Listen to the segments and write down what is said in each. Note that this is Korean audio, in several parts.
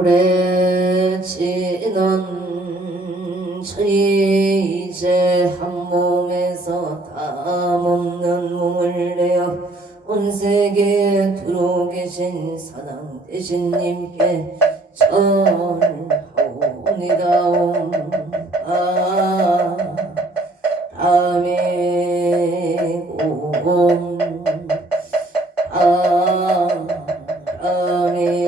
오래 지난 저희 이제 한 몸에서 다없는 몸을 내어 온 세계에 들어 계신 사랑 대신님께 전하오니다옴. 아미곰 아멘 옴 아멘.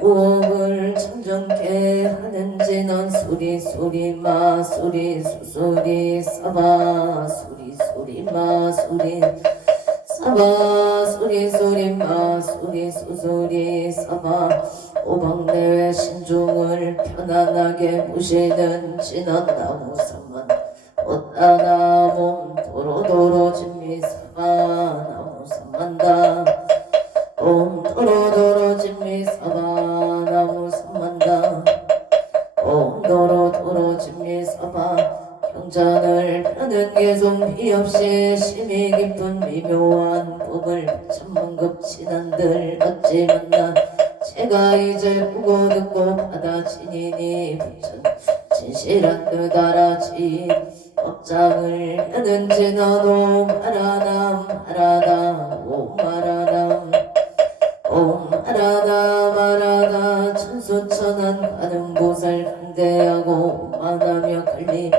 구업을 청정케 하는지 넌 소리 소리 마 소리 소소리 사바 소리 소리 마 소리 사바 소리 소리 마 소리 소소리 사바 오방내외 신중을 편안하게 모시는 진한 나무 사만 옷다나 몸 도로도로 진미 사바 나무 사만다 옴 도로도로 진미 사바 나무 사만다 옴 도로도로 진미 사바 경전을 펴는 개송 비없이 심히 깊은 미묘한 법을 천만급 친한들 어찌 만나 제가 이제 보고 듣고 받아지니니 부천 진실한 뜻 알아지 법장을 하는지 너도 말하나 말하나 오 말하나 옴 말하나 말하나 천수천한 가능보살 간대하고 만하며 관리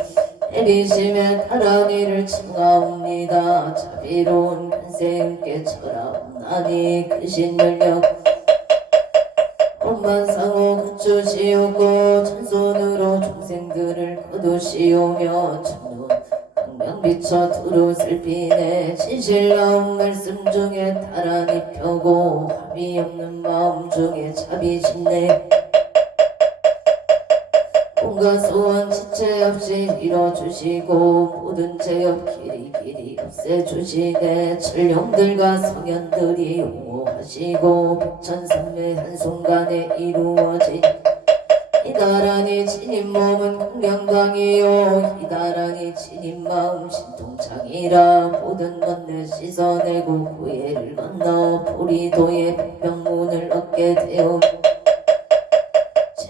내리심에 가라니를 칭하옵니다. 자비로운 간생께 절하옵나니 크신 연력 엄만상호 갖추시옵고 천손으로 중생들을 거두시오며 천눈 강명 비춰 두루 슬피네 진실나온 말씀 중에 다란히 펴고 합이 없는 마음 중에 자비 짓네 온갖 소원 지체 없이 이뤄주시고 모든 죄업 길이 없애주시네 천령들과 성현들이 옹호하시고 백천삼매 한순간에 이루어진 이다란히 진인 몸은 공명강이요 이다란히 진인 마음 신통창이라 모든 번뇌 씻어내고 구애를 건너 보리도의 백병문을 얻게 되어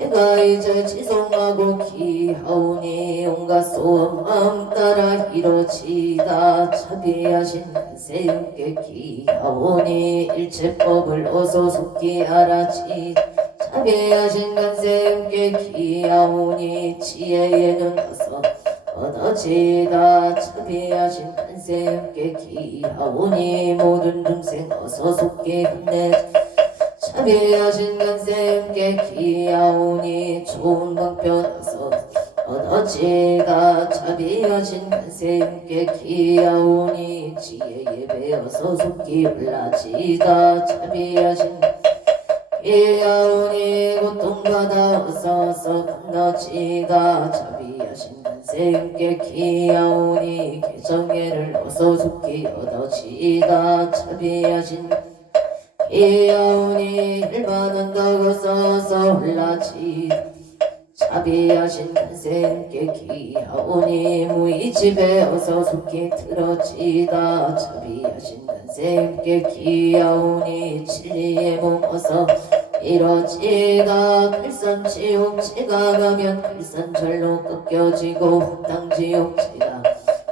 제가 이제 지성하고 기하오니 온갖 소원 마음 따라 이루어지다 자비하신 간세음께 기하오니 일체법을 어서 속히 알아지 자비하신 간세음께 기하오니 지혜에는 어서 얻어지다 자비하신 간세음께 기하오니 모든 중생 어서 속히 끝내 자비하신 간세음께 기하오니 좋은 방편 어서 얻어지다 자비하신 간세음께 기하오니 지혜에 배어서 속히 올라지다 자비하신 기하오니 고통받아 어서 건너지다 자비하신 간세음께 기하오니 개정애를 어서 속히 얻어지다 자비하신 기하오니 일반한다고 써서 올라지 자비하신 간세음께 기하오니 무의집에 어서 속히 틀어지다 자비하신 간세음께 기하오니 진리의 몸 어서 이뤄지다 글산지옥 제가 가면 글산절로 꺾여지고 화탕지옥 제가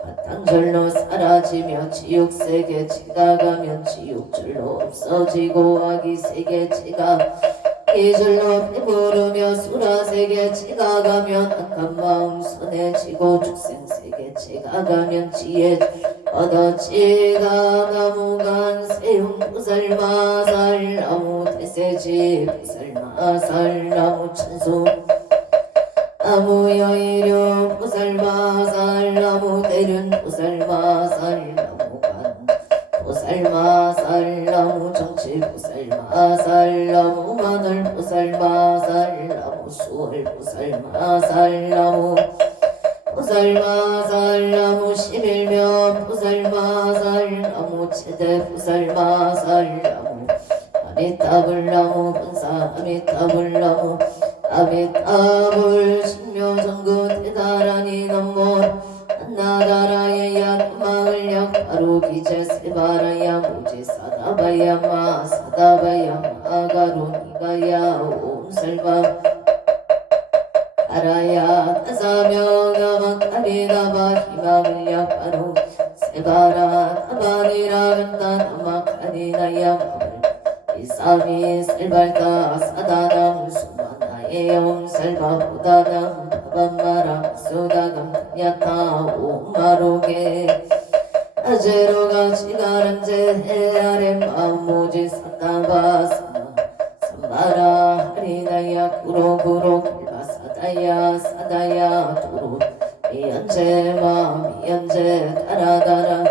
화탕절로 사라지며 지옥세계 제가 가면 지옥절로 없어지고 아기세계 제가 이절로 배부르며 수라세계 제가 가면 악한 마음 선해지고 축생세계 제가 가면 지혜 얻어지다 나무간 세움 보살마살 나무 대세지 보살마살 나무 천수 나무 여의료 보살마살 나무 대륜 보살마살 나무간 보살마살 나무 정치 보살마살 나무 마늘 보살마살 나무 수월 보살마살 나무 보살마살 나무 11면 보살마살 나무 최대 부살마살나무 아미타불나무 본사 아미타불나무 아미타불 신묘정구 대다라니 넘몬 한나다라의 야마을 약바로 기제 세바라야 무지 사다바야마 사다바야마 가로니가야 옴살바 아라야 타사명나마 카리나바 희망을 약바로 세바라 타바니라 간다 나마 카리나야 마을 이삼이 살발다 사다남 수마나의 옴살바보다남 바밤마라 수다감 야타 오마로게 아제로가 지가란제 해아래 마무지 사다바 삼바라 하리나야 구로구로 불바사다야 사다야 두루 미연제 미연제 다라다라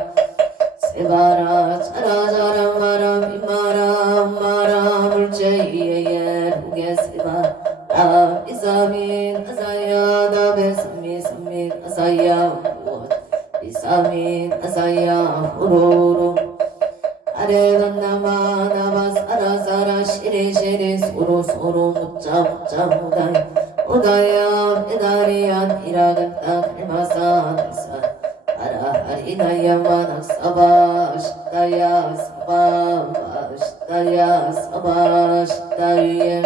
세바라 자라자라 마라 미마라 마라 물제이에 루게 세바라 미사미 가사야 나베 삼미 삼미 가사야 무엇 미사미 가사야 후루루 아래간나마 나바 사라사라 시리시리 소로소로 묻자 무다이 오다야 메다리야 이라간다 갈마사 날사 아라하리나야 마낙사바 시다야 사바 시다야 사바 시다위에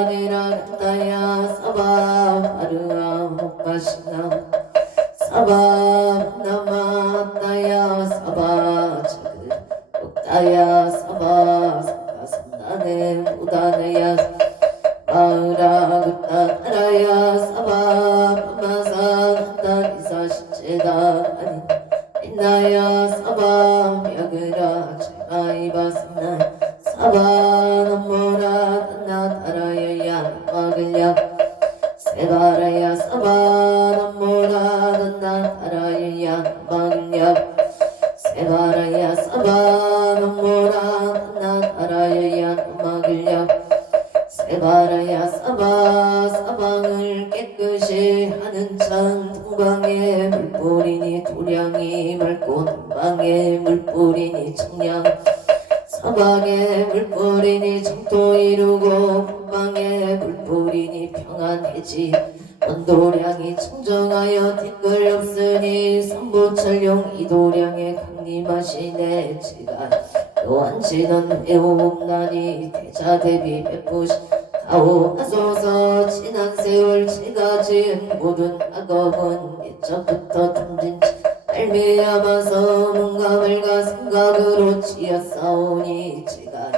사바리라간다야 사바 마르아 목가시나 사바 나마다야 사바 지그 옥다야 사바 사바삼나네 무다나야 마으라 굿다라야 사바 마사 갓다기사 시체다 아니 인나야 사바 묘그라 제마이바스나 사바 남모라 나타라야야 마글야 세바라야 사바 남모라 나타라야야 마글야 세바라야 사바 남모라 나타라야야 마글야 세바라야 사바 사방을 깨끗이 하는 찬 동방에 물뿌리니 도량이 맑고 남방에 물뿌리니 청량 서방에 물뿌리니 정토 이루고 북방에 물뿌리니 평안해지 원도량이 청정하여 댓글 없으니 삼부철용 이도량에 강림하시네 지가 요한지는 애호옵나니 대자대비 베푸시 가오하소서 지난 세월 지가 지은 모든 악업은 예적부터 탐진치 알미야마서 문가물과 생각으로 지었사오니 지가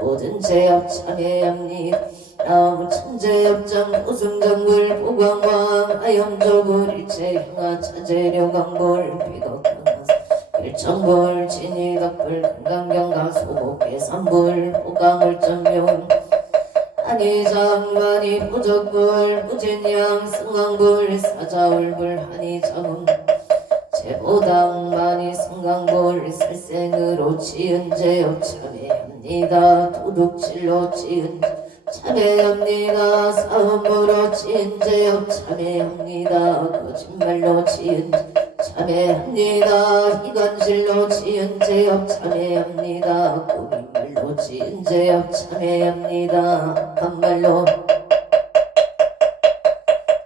모든 죄업 참회합니다 다음 천재협정 우승정글 보광왕 하염조불 일체 향하 차재료광불 비덕향하 일천불 진이덕불 금강경가 소복계 삼불 보강울전묘 한이장만이 부적불 무진양 승왕불 사자울불 한이장음 제보당만이 승강불 살생으로 지은 죄업 참회합니다 도둑질로 지은 참회합니다 사음으로 지은 죄업 참회합니다 거짓말로 지은 참회합니다 이간질로 지은 죄업 참회합니다 꾸민말로 지은 죄업 참회합니다 반말로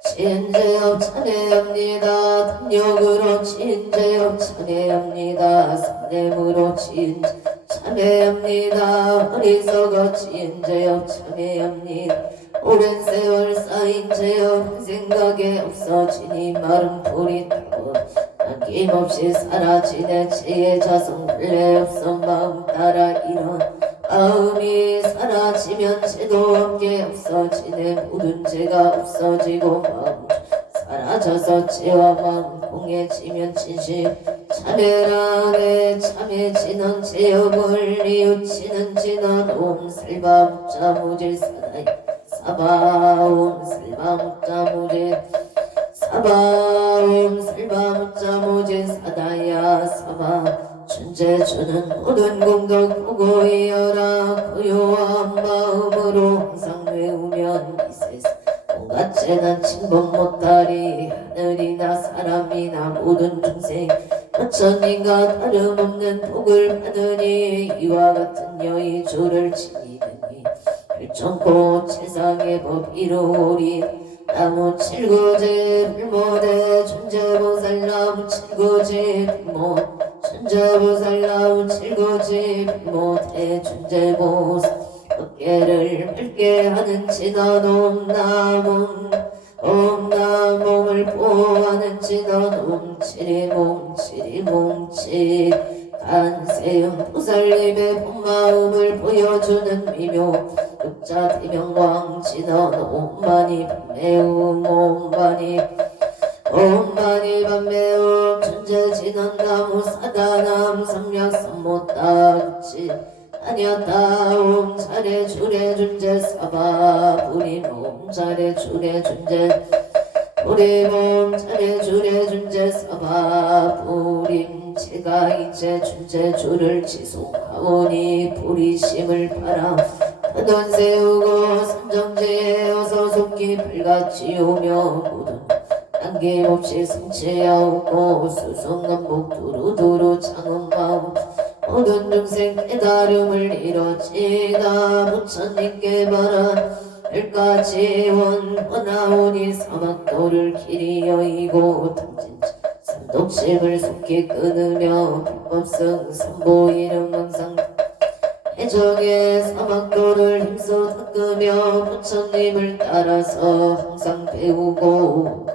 지은 죄업 참회합니다 탐욕으로 지은 죄업 참회합니다 사냄으로 지은 참회합니다 어리석어 지은 죄업 참회합니다 오랜 세월 쌓인 죄업 생각에 없어지니 마른 불이 타고 남김없이 사라지네 죄의 자성 근래 없어 마음 따라 일어 마음이 사라지면 죄도 함께 없어지네 모든 죄가 없어지고 마음 사라져서 죄와 마음 공해지면 진실 참회라네 참회 진원 죄업을 뉘우치는 진원 옴살바 묵자 무질 사다이 사바 옴살바 묵자 무질 사바 옴살바 묵자 무질 사다야 사바 천재주는 모든 공덕 보고 이어라 고요한 마음으로 항상 외우면 이 세상 온갖 죄는 침범 못하리 하늘이나 사람이나 모든 중생 부처님과 다름없는 복을 받으니 이와 같은 여의 조를 지니더니 별천고 세상의 법 이루오리. 나무 칠구지 불모대 천재보살 나무 칠구지 불모 천재보살 나무 칠구지 불모대 천재보살 어깨를 맑게 하는 진원 옴나무 옴나무를 보호하는 진원 옴치리몽치리몽치 간세음 보살님의 본마음을 보여주는 미묘 육자 대명광 진원 옴마니 매움 옴마니 옴마니 밤매움 천재 진원 나무 사다남 삼약 삼모따지 아니었다. 옴 차례 주례 존재 사바 부림 옴 차례 주례 존재 부림 옴 차례 주례 존재 사바 부림 제가 이제 존재 주를 지속하오니 부리심을 바라 돈 세우고 선정제에 어서 속기 불같이 오며 모든 남김없이 승치하오고 수성남복 두루두루 창음마음 모든 중생 깨달음을 이뤄지다 부처님께 바라 별까지원 원하오니 사막도를 길이 여의고 탐진자 삼독심을 속히 끊으며 불법성 삼보 이름 항상 해정의 사막도를 힘써 닦으며 부처님을 따라서 항상 배우고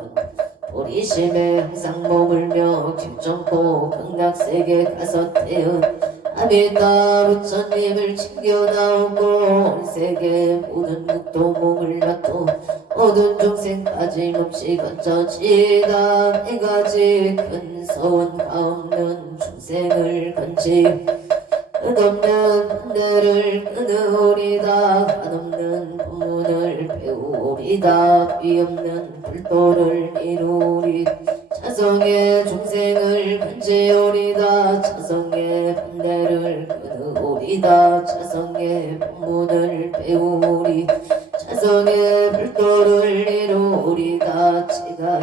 보리심에 항상 머물며 길점고 극락세계 가서 태은 아미타 부처님을 챙겨 나오고 온 세계 모든 국도 몸을 놔둬 모든 중생 빠짐없이 건져지다 네 가지 큰 서원 가없는 중생을 건지 끝없는 판대를 끊으리다 한없는 법문을 배우리다 비없는 불도를 이루리 차성의 중생을 건지오리다 차성의 판대를 끊으리다 차성의 법문을 배우리 차성의 불도를 이루리다 제가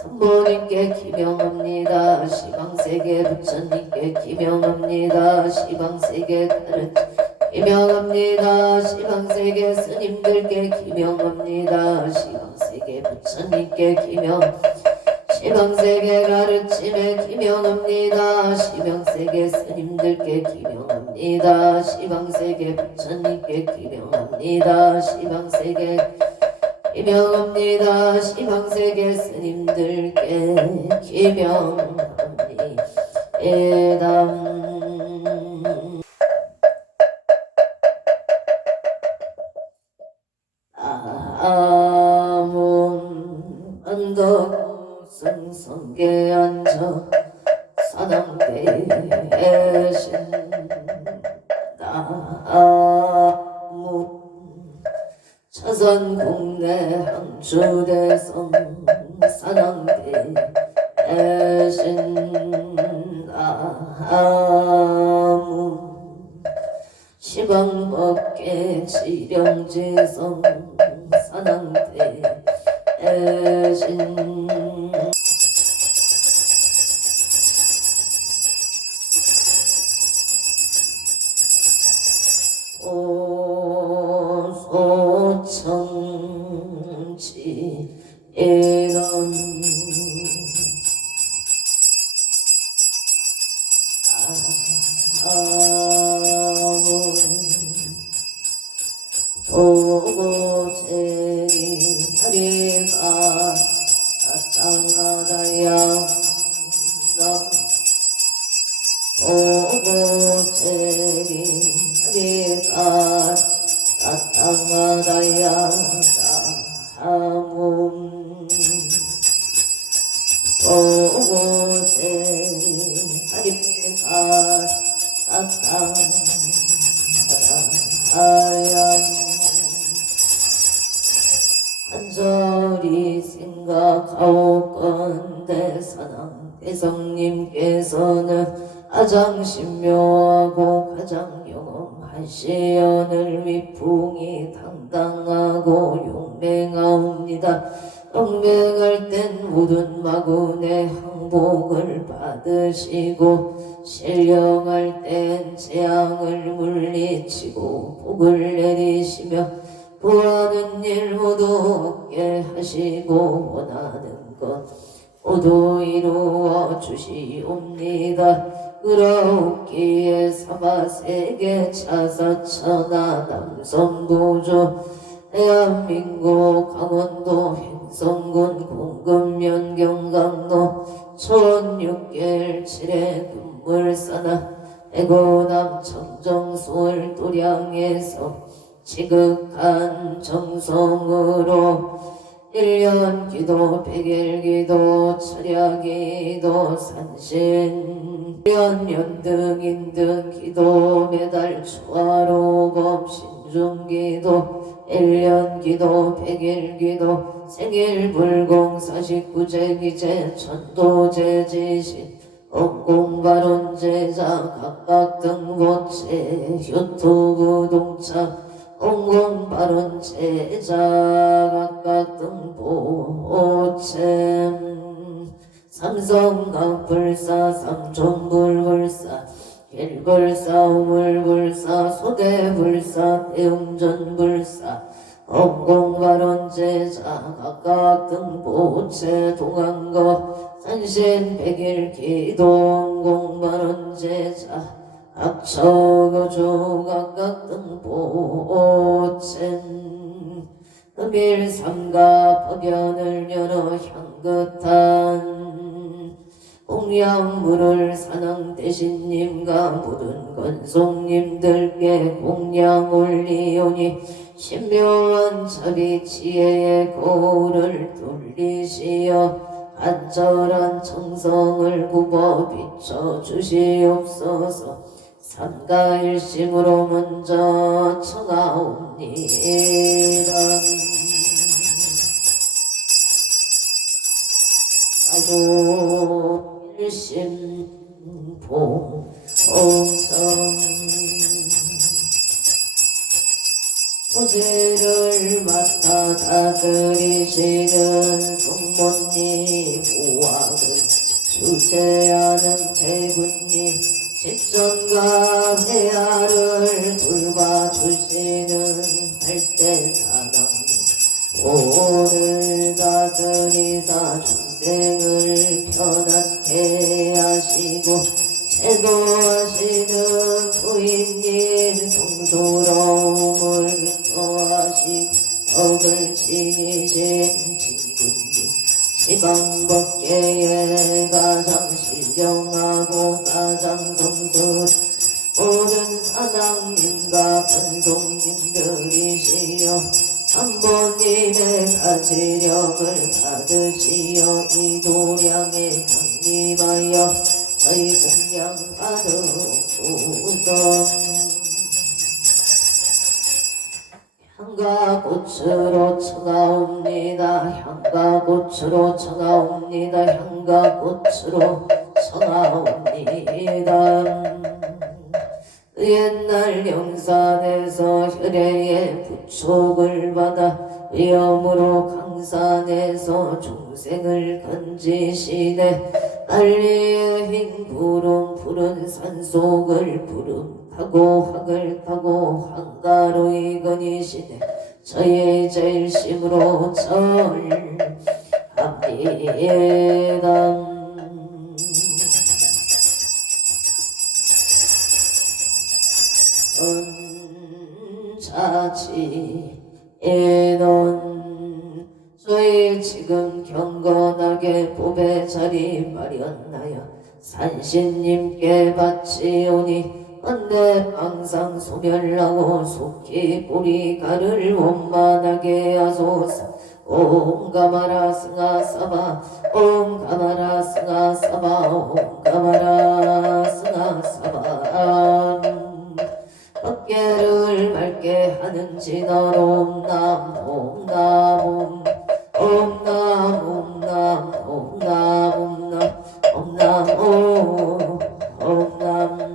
선보님께 기명합니다. 시방세계 부처님께 기명합니다. 시방세계 가르 기명합니다. 시방세계 스님들께 기명합니다. 시방세계 부처님께 기명 시방세계 가르침에 기명합니다. 시방세계 스님들께 기명합니다. 시방세계 부처님께 기명합니다. 시방세계 기명합니다. 시방세계 스님들께 기명합니다. 아문 언덕 성성계 앉아 사당대에 신나무 차선 국내 항주대성 사당대에 신나무 시방법계 지령지성 사당대에 오소청지 인원 보고제리 다리가 땅하다야 보고제리 다리가 땅하다야 다함 보고제리 다리가 땅하다야 한절이 생각하오건대 사랑 대성님께서는 가장 신묘하고 가장 영험하시오늘 위풍이 당당하고 용맹하옵니다. 동맹할 땐 모든 마군의 항복을 받으시고 신령할 땐 재앙을 물리치고 복을 내리시며 구하는 일 모두 얻게 하시고 원하는 것 모두 이루어 주시옵니다. 그러옵기에 사바세계 차사천하 남성부조 대한민국 강원도 행성군 공급면 경강로 촌6개일 7회 금물사나 대구남 청정수월 도량에서 지극한 정성으로 1년 기도 100일 기도 철야 기도 산신 1년 연등 인등 기도 매달 초하루법 신중 기도 1년 기도 100일 기도 생일 불공 49제 기제 천도제 지신 업공발원 제자 각각 등보체 유튜브 동차 공공발원 제자 각각 등보체 삼성강불사 삼촌불불사 일불사 우물불사 소대불사 대웅전불사 업공발원 제자 각각 등보체 동안거 산신100일 기도 공발원 제자 악처거조 각각 등보chen 흠일삼가 법연을 열어 향긋한 공양물을 사랑 대신님과 모든 건송님들께 공양 올리오니 신묘한 자비 지혜의 거울을 돌리시어 안절한 정성을 굽어 비춰 주시옵소서. 삼가일심으로 먼저 청하옵니다. 사고일심 봉홍성 소재를 맡아 다스리시는 성모님 우악을 주재하는 제군님 직전과 회하를 돌봐주시는 발대사당님 오늘 다스리사 중생을 편안케 하시고 제도하시는 부인님 성도로움을 더하시고 덕을 지니신 진군님 시방법계에 가장 신령하고 가장 성스러운 모든 사당님과 권송님들이시여 삼보님의 가지력을 받으시어 이 도량에 강림하여 저희 공양 받으소서. 향과 꽃으로 청하옵니다. 향과 꽃으로 청하옵니다. 향과 꽃으로 청하옵니다. 옛날 영산에서 혈애의 부촉을 받아 위험으로 강산에서 중생을 건지시네 알리의 흰 구름 푸른 산속을 구름 타고 학을 타고 한가로 이건이시네 저의 제일심으로 절합니다. 자치에넌 저희 지금 경건하게 법의 자리 마련하여 산신님께 바치오니 언제 항상 소멸하고 속히 뿌리가를 원만하게 하소서. 옴 가마라 승하 사바 옴 가마라 승하 사바 옴 가마라 승하 사바 어깨를 맑게 하는 진원 옴남 옴남 옴남 옴남 옴남 옴남 옴남 옴남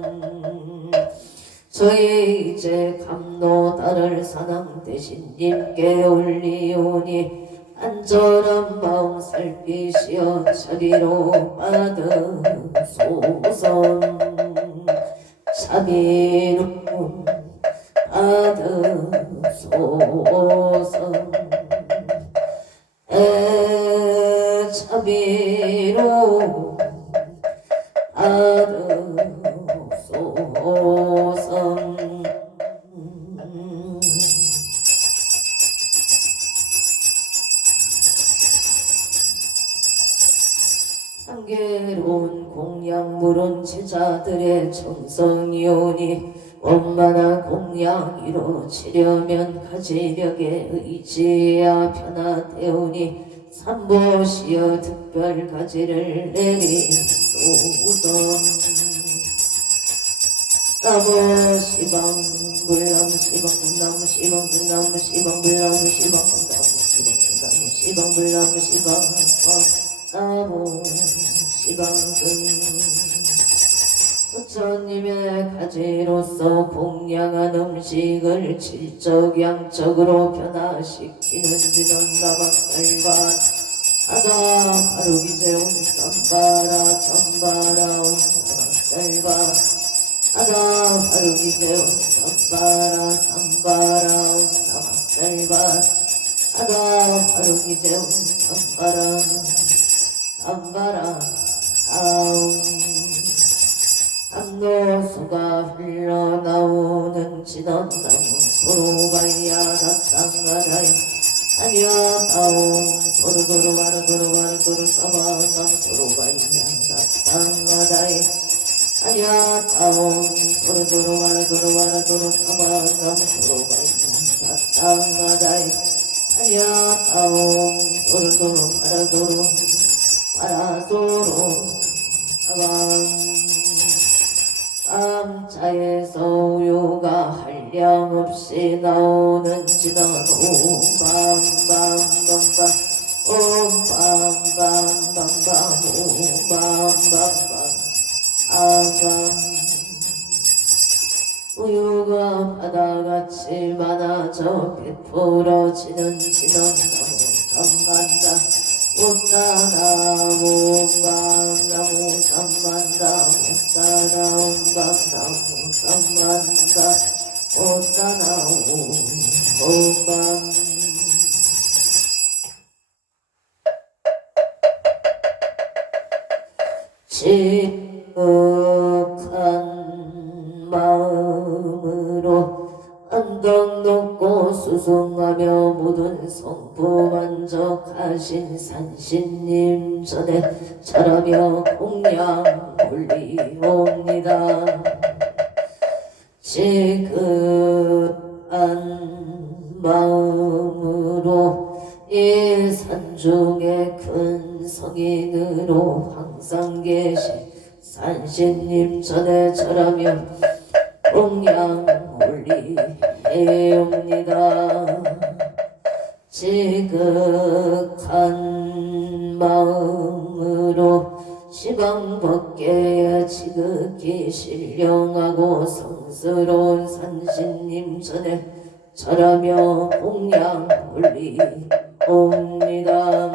저희 이제 감로 달을 사랑 대신님께 올리오니 간절한 마음 살피시어 자비로 받으소서. 자비로 받으소서. 자비로 받으소서. 한계로운 공양물은 제자들의 정성이오니 원만한 공양 이루치려면 가지력에 의지해야 편하되오니 삼보시어 특별 가지를 내리소서. 나무 시방 불나무 시방 나무 시방 불나무 시방 불나무 시방 나무 시방 나무 시방 불나무 시방 나무 시방등 부처님의 가지로서 공양한 음식을 질적 양적으로 변화시키는 지는 나박살바 아가 바루기제온 삼바라 삼바라 온 나박살바 아가 바루기제온 삼바라 삼바라 온 나박살바 아가 바루기제온 삼바라 삼바라 아움 암노수가 흘러나오는 진원나무 소로바이야 나땅가다이 아니야따옴 소로소로바라 소로바라 소로사바나무 소로바이야 나땅가다이 아니야따옴 소로소로바라 소로바라 소로사바나무 소로바이야 나땅가다이 아니야따옴 소로소로바라 소로 아라소로 사방 암자에서 우유가 한량없이 나오는 진원 옴밤밤밤밤 옴밤밤밤밤밤 옴밤밤밤 아밤 우유가 바다같이 많아져 베풀어지는 진원 삼만다 옷다나무 밤나무 삼만다 옷다나무 밤나무 삼만다 옷다나무 밤 지극한 마음으로 언덕 높고 수승하며 모든 성부 만족하신 산신님 전에 절하며 공양 올리옵니다. 지극한 마음으로 이 산중에 큰 성인으로 항상 계신 산신님 전에 절하며 공양 올리옵니다. 지극한 마음으로 시방법계에 지극히 신령하고 성스러운 산신님 전에 절하며 공양 올리옵니다.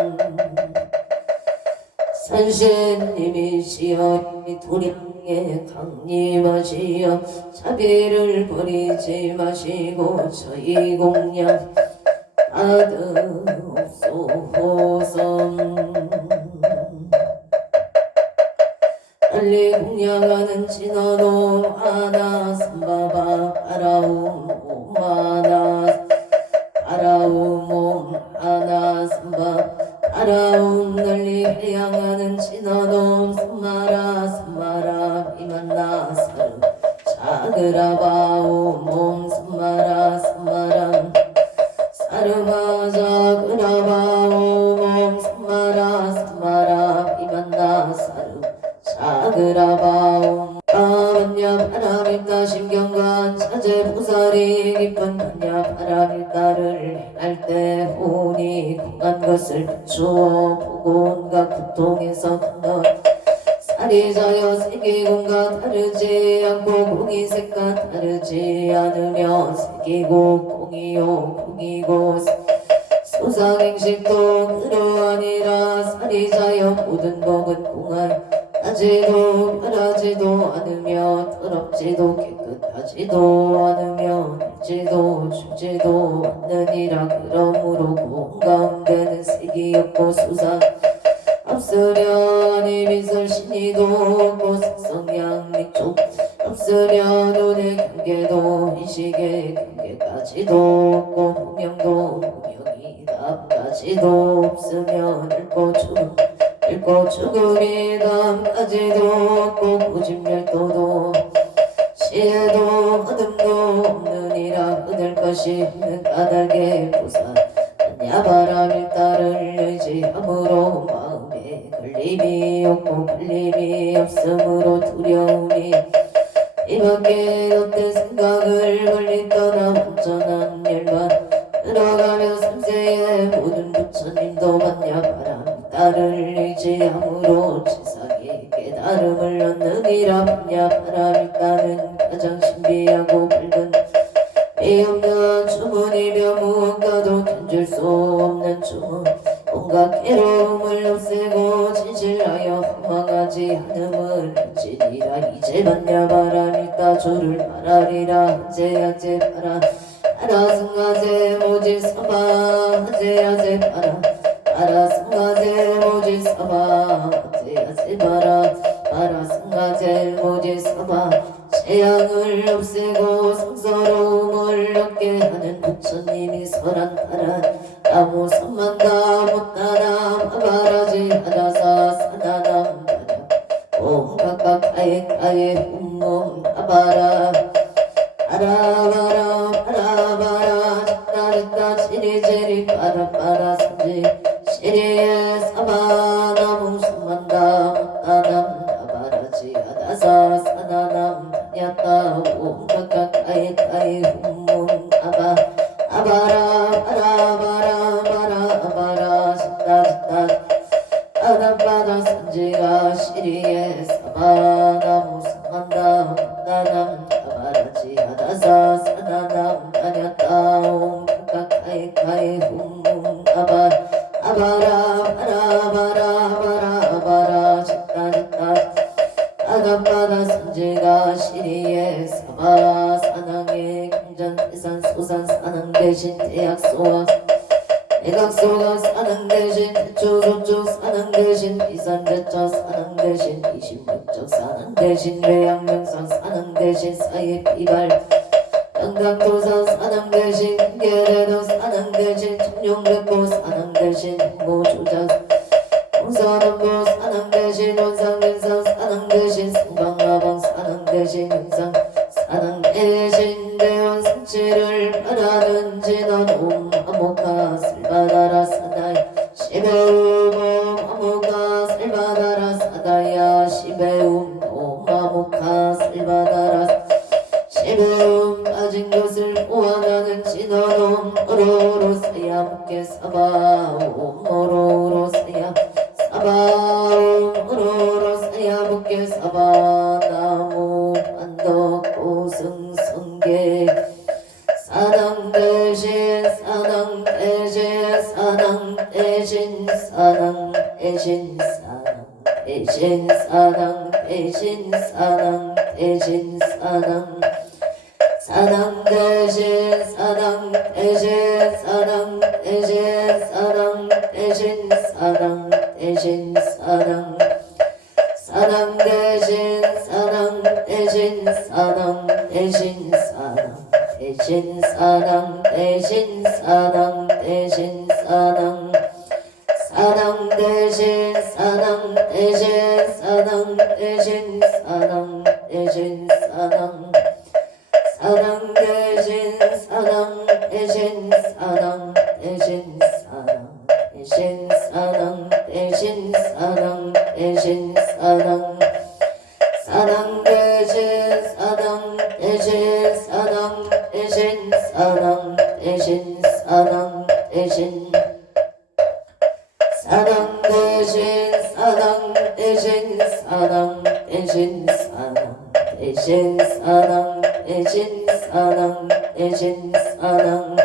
산신님이시여 도량에 강림하시어 자비를 버리지 마시고 저희 공양 받으옵소서. 빨리 공양하는 진원옴 하나 삼바바 바라움 옴 하나 바라움 옴 하나 삼바 바라움 널리 회양하는 진원옴 삼마라 삼마라 이만나 사르 자그라바옴 옴 삼마라 삼마라 사르마 자그라바옴 옴 삼마라 삼마라 이만나 사르 자그라바옴 아반야 바람일다 심경관 차제 보살이 깊은 반야 바람일다를 행할 때 혼이 공한 것을 비추어 보고 온갖 고통에서 건너 살이 자여 새기공과 다르지 않고 공이 색과 다르지 않으며 새기고 공이요 공이고 소상행식도 아니자여 모든 법은 공하여 하지도 변하지도 않으며 더럽지도 깨끗하지도 않으며 늙지도 죽지도 않느니라. 그러므로 고음 가운데는 색이 없고 수사 없으려 아니 미설 신이도 없고 색성양 mik족 없으려 눈의 경계도 인식의 경계까지도 없고 무명도 무명이 다음까지도 없으며 늙고 죽음이 다음까지도 없고 고집멸도도 시에도 어둠도 없느니라. 얻을 것이 없는 까닭의 보살 야바라밀 따를 의지함으로 마음에 걸림이 없고 걸림이 없으므로 두려움이 이밖에 어떤 생각을 멀리 떠나 완전한 멸만 들어가며 삼세의 모든 부처님도 만야바라밀 따를 의지함으로 지상의 깨달음을 얻느니라. 만야바라밀 따는 가장 신비하고 밝은 이 없는 주문이며 무언가도 견줄 수 없는 주문 온갖 괴로움을 없애고 진실하여 허망하지 않음을 지니라. 이제 만야바라밀 따주를 말하리라. 하제야제 파라 파라승하제 모지 사바 하제야제 파라 파라승하제 모지 사바 하제야제 파라 파라승하제 모지 사바 재앙을 없애고 성서로움을 얻게 하는 부처님이 설한 파란 나무 삼만다 못다나 마바라지 하다사 사나남 바냐 옴 각각 가에 홈몸 아바라 아라바라 아라바라 짓다짓다 지리지리 빠라빠라 삼지 시리에 사바 나무 삼만다 못다남 아바라지 하다사 사나남 야타 옴 각각 가에 홈몸 아바라 아라바라 바라 짓다 아다바다 산지가 시리에 사바나무 삼만다 못다남 아바라지 하다사 사나남 나냐타 옴 각각 가에 홈몸 아바라 바라 짓다 아다바다 산지가 시리에 사바 산항의 경전 태산 소산 산항 대신 대약소와 대각소가 산항 대신 대초소초 산항 대신 비산대처 산항 대신 이심목적 산항 대신 외양명상 산항 대신 사예 비발 영각도사 산항 대신 계래도 산항 대신 청룡백보 산항 대신 모조작 공산원보 산항 대신 원상근상 산항 대신 성방마방 산항 대신 은상 산항 대신 대원 성취를 바라는 진원 옴 아모카 슬바다라 사다이 시베움 아모카 슬바다라 사다야 시베움 옴 아모카 슬바다라 시베움 빠진 것을 보완하는 진원 옴 오로로 사야 묵게 사바 옴 오로로 사야 사바 오로로 사야 묵게 사바 나무 반덕 고승 성계 사낭 대신 사낭 대신 사낭 대신 사낭 대신 사낭 대신 사낭 대신 사낭 대신 사낭 사낭 대신 사낭 대신 사낭 대신 사낭 대신 사낭 대신 사낭 사낭 대신 사낭 대신 사낭 대신 사낭 대신 사낭 대신 사낭 대신 사낭 사낭 대신 사낭 대신 사낭 대신 사낭 대신 사낭 사낭 대신 사낭 대신 사낭 대신 사낭 대신 사낭 대신 사낭 대신 사낭 사낭 대신 사낭 대신 사낭 대신 사낭 대신 사낭 대신 사낭 대신 사낭 대신 사낭 대신 사낭 대신 사낭 대신 사낭 대신 사낭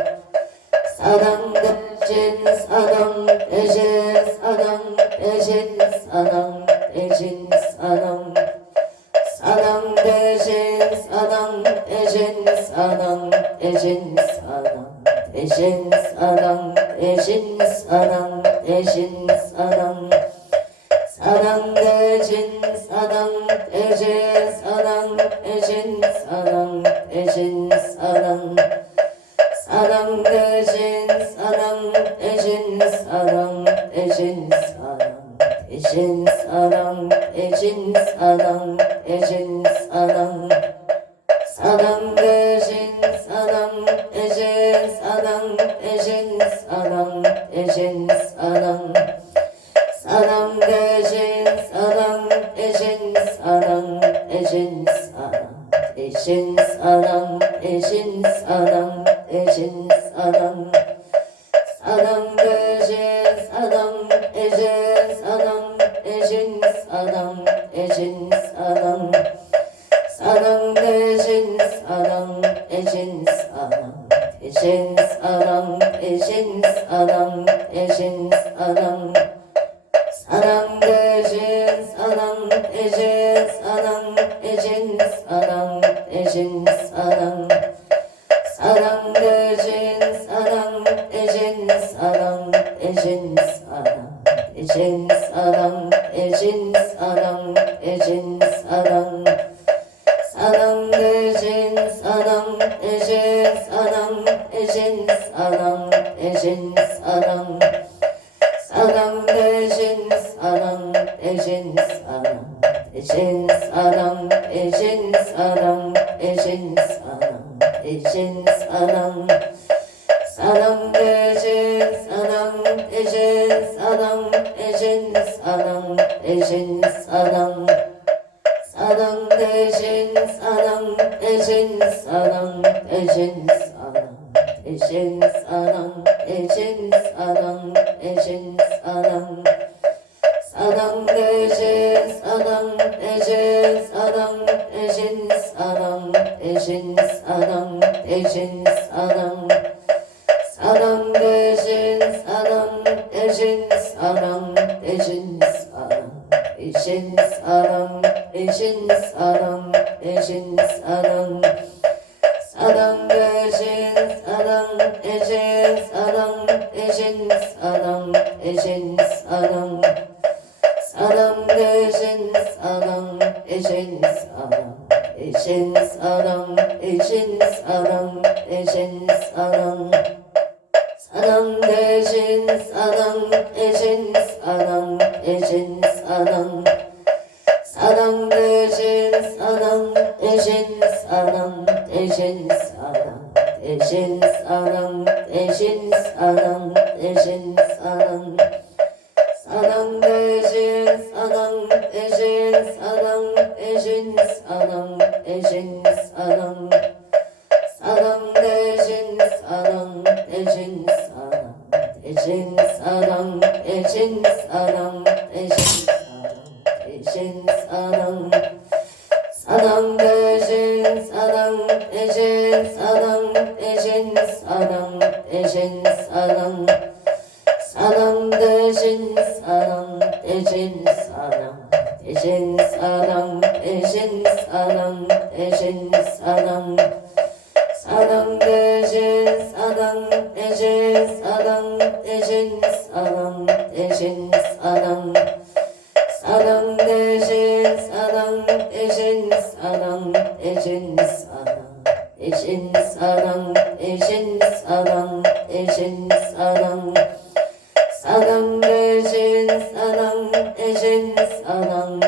사낭 대신 사낭 대신 사낭 대신 사랑 대신 사랑 대신 사랑 대신 사랑 사랑 대신 사랑 대신 사랑 대신 사랑 대신 사랑 대신 사랑 대신 사랑 사랑 대신 사랑 대신 사랑 대신 사랑 대신 사랑 사랑 대신 사랑 대신 사랑 대신 사랑 대신 사랑 대신 사랑 대신 사랑 사랑 대신 사랑 대신 사랑 대신 사랑 대신 사랑 사랑 대신 사랑 대신 사랑 대신 사랑 대신 사랑 대신 사랑 사랑 대신 사랑 대신 사랑 대신 사랑 대신 사랑 사랑 대신 사랑 대신 사랑 대신 사랑 대신 사랑 대신 사랑 대신 사랑 사랑 대신 사랑 대신 사랑 대신 사랑 대신 사랑 사랑 대신 사랑 대신 사랑 대신 사랑 대신 사랑 대신 사랑 대신 사랑 사랑 대신 사랑 대신 사랑 대신 사랑 대신 사랑 사랑 대신 사랑 대신 사랑 대신 사랑 대신 사랑 대신 사랑 대신 사랑 사랑 대신 사랑 대신 사랑 대신 사랑 대신 사랑 대신 사랑 사랑 대신 사랑 대신 사랑 대신 사랑 대신 사랑 대신 사랑 대신 사랑 사랑 대신 사랑 대신 사랑 대신 사랑 대신 사랑 사랑 대신 사랑 대신 사랑 대신 사랑 대신 사랑 대신 사랑 사랑 대신 사랑 대신 사랑 대신 사랑 사랑 대신 사랑 대신 사랑 대신 사랑 대신 사랑 대신 사랑 대신 사랑 사랑 대신 사랑 대신 사랑 대신 사랑 대신 사랑 사랑 대신 사랑 대신 사랑 대신 사랑 대신 사랑 대신 사랑 대신 사랑 사랑 대신 사랑 대신 사랑 대신 사랑 대신 사랑 사랑 대신 사랑 대신 사랑 대신 사랑 대신 사랑 대신 사랑 사랑 대신 사랑 대신 사랑 대신 사랑 대신 사랑 사랑 대신 사랑 대신 사랑 대신 사랑 대신 사랑 대신 사랑 대신 사랑 사랑 대신 사랑 대신 사랑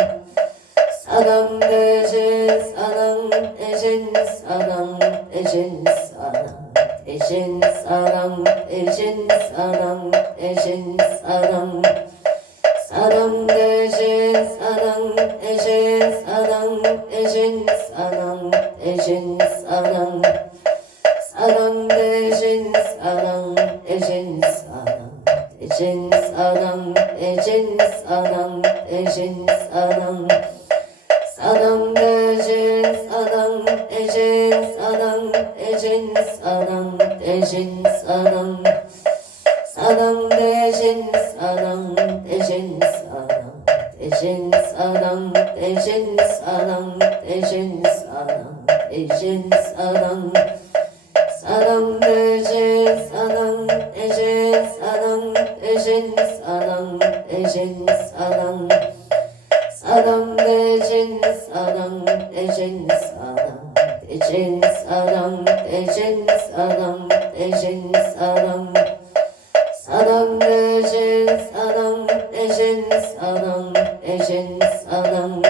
대신 사랑 사랑 대신 사랑 대신 사랑 대신 사랑 대신 사랑 대신 사랑 대신 사랑 사랑 대신 사랑 대신 사랑 대신 사랑 대신 사랑 사랑 대신 사랑 대신 사랑 대신 사랑 대신 사랑 대신 사랑 사랑 대신 사랑 대신 사랑 대신 사랑 대신 사랑 사랑 대신 사랑 대신 사랑 대신 사랑 대신 사랑 대신 사랑 대신 사랑 사랑 대신 사랑 대신 사랑 대신 사랑 대신 사랑 사랑 대신 사랑 대신 사랑 대신 사랑 대신 사랑 대신 사랑 사랑 대신 사랑 대신 사랑 대신 사랑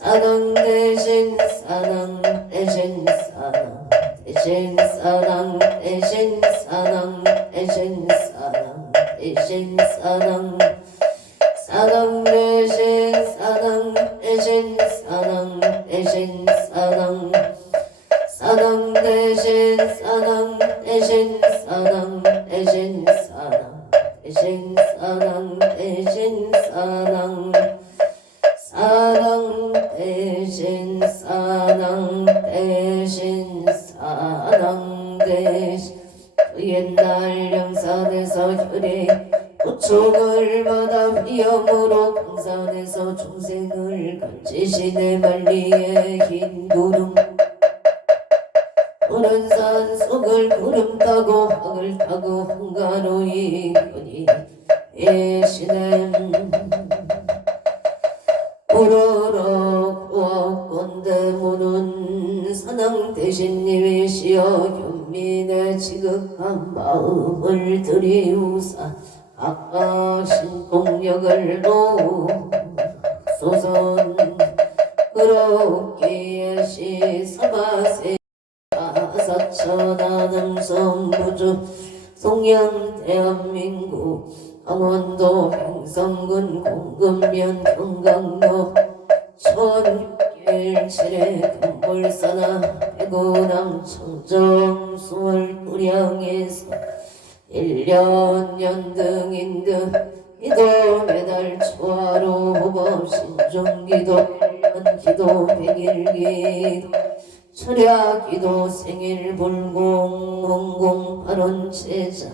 사랑 대신 사랑 대신 사랑 대신 사랑 대신 사랑 대신 사랑 대신 사랑 사랑 대신 사랑 대신 사랑 대신 사랑 사랑 대신 사랑 대신 사랑 대신 사랑 대신 사랑 대신 사랑 사랑 대신 사랑 대신 사랑 대신 그 옛날 영산에서 혈에 고총을 받아 위험으로 강산에서 중생을 건지시네 만리의 흰 구름 푸른 산 속을 구름 타고 확을 타고 한가로이 거니 계시네 우러러 구악건대 무는 사랑 대신님이시여 현민의 지극한 마음을 들이우사 아까신 공력을 놓소선 그렇기에 시사바세 사천하남성부주 송영 대한민국 강원도 횡성군 공금면 경강로 1617의 금불사나 백운암 청정 수월 도량에서 1년 연등인등 기도 매달 초하루 호법 신중기도 1년 기도 100일기도 철야기도 생일불공 홍공 8원 제자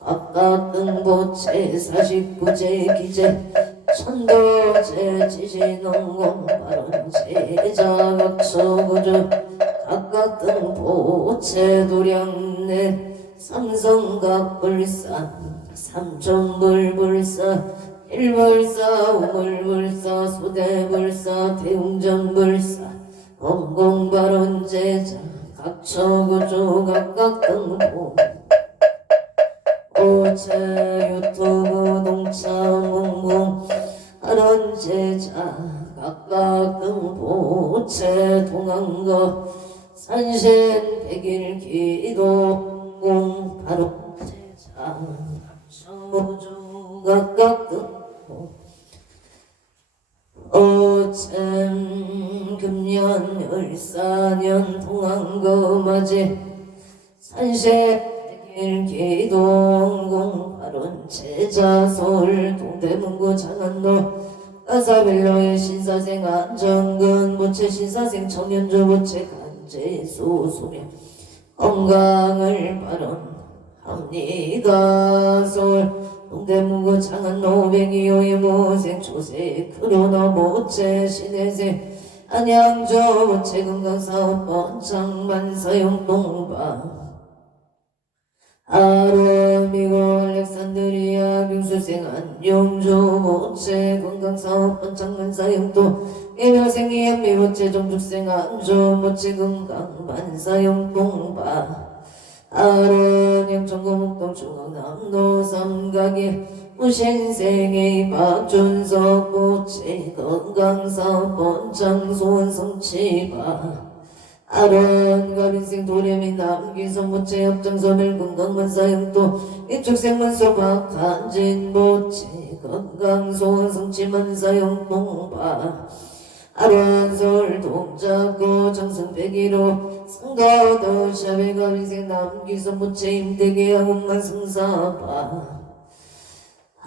각각 등보체 49제 기재 천도제 지신홍공 8원 제자 각초구주 각각 등보체 도량내 삼성각불사 삼천불불사 일불사 우물불사 소대불사 대웅전불사 공공발원제자 각처구조 각각 등보 오체 유튜브 동참 공공 발원제자 각각 등보 오체 동안거 산신 백일 기도 공 발원제자 각처구조 각각 등보 오천 금년 을사년 동안거맞이 산세길 기동공 발원 제자 서울 동대문구 장안로 가사벨로의 신사생 안정근 모체 신사생 청년조 모체 간제수 소멸 건강을 발언합니다. 서울 동대문구 장안로 백이호의 모생 초세 크로너 모체 신혜생 안양조 모체 건강사업번 장만사용 동방 아로미고 알렉산드리아 빙수생 안용조 모체 건강사업번 장만사용도 예묘생 이현미 모체 종죽생 안조 모체 건강만사용 동방 아론 영천고 목동 중앙남도 삼각의 무신생의 박준석 모체 건강사업번 장소원 성치바 아론 가빈생 도래미 남기성 모체 협정선을 건강만사용도 이축생문소 박한진 모체 건강소원 성치만사용 동바 아론서울 동작고 정승백이로 성가도 샤베가 민생 남기선 모체 임대계 항공만 성사바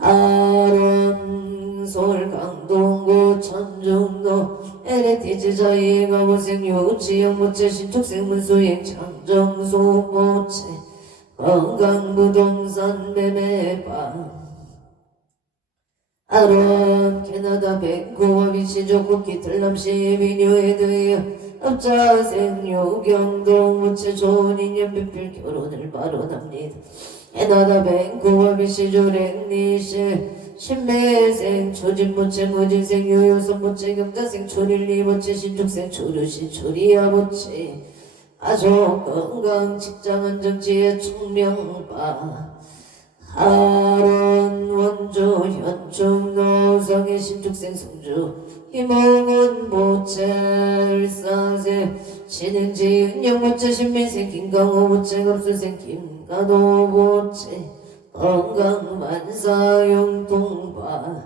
아론 서울 강동구 천중도 LTG 자이가 모생 유치영 모체 신축생 문수행 창정소 모체 건강부동산 매매방 아론 캐나다 밴쿠버 미시조 쿠키 틀남시 미뉴에 대하여 업자생 요경동 모체 좋은 인연 비필 결혼을 발언합니다. 캐나다 밴쿠버 미시조 랭리시 신매생 초진모체 무진생 요요선모체 경자생 초릴리모체 신축생 초류신 초리아모체 아조 건강 직장안정지혜 총명바 하론 원조 현충 노성의 신축생 성주 희몽은 모체 일사세 신행지 은영모체 신민생 김강호 모체 갑수생 김간호 모체 건강만사용통바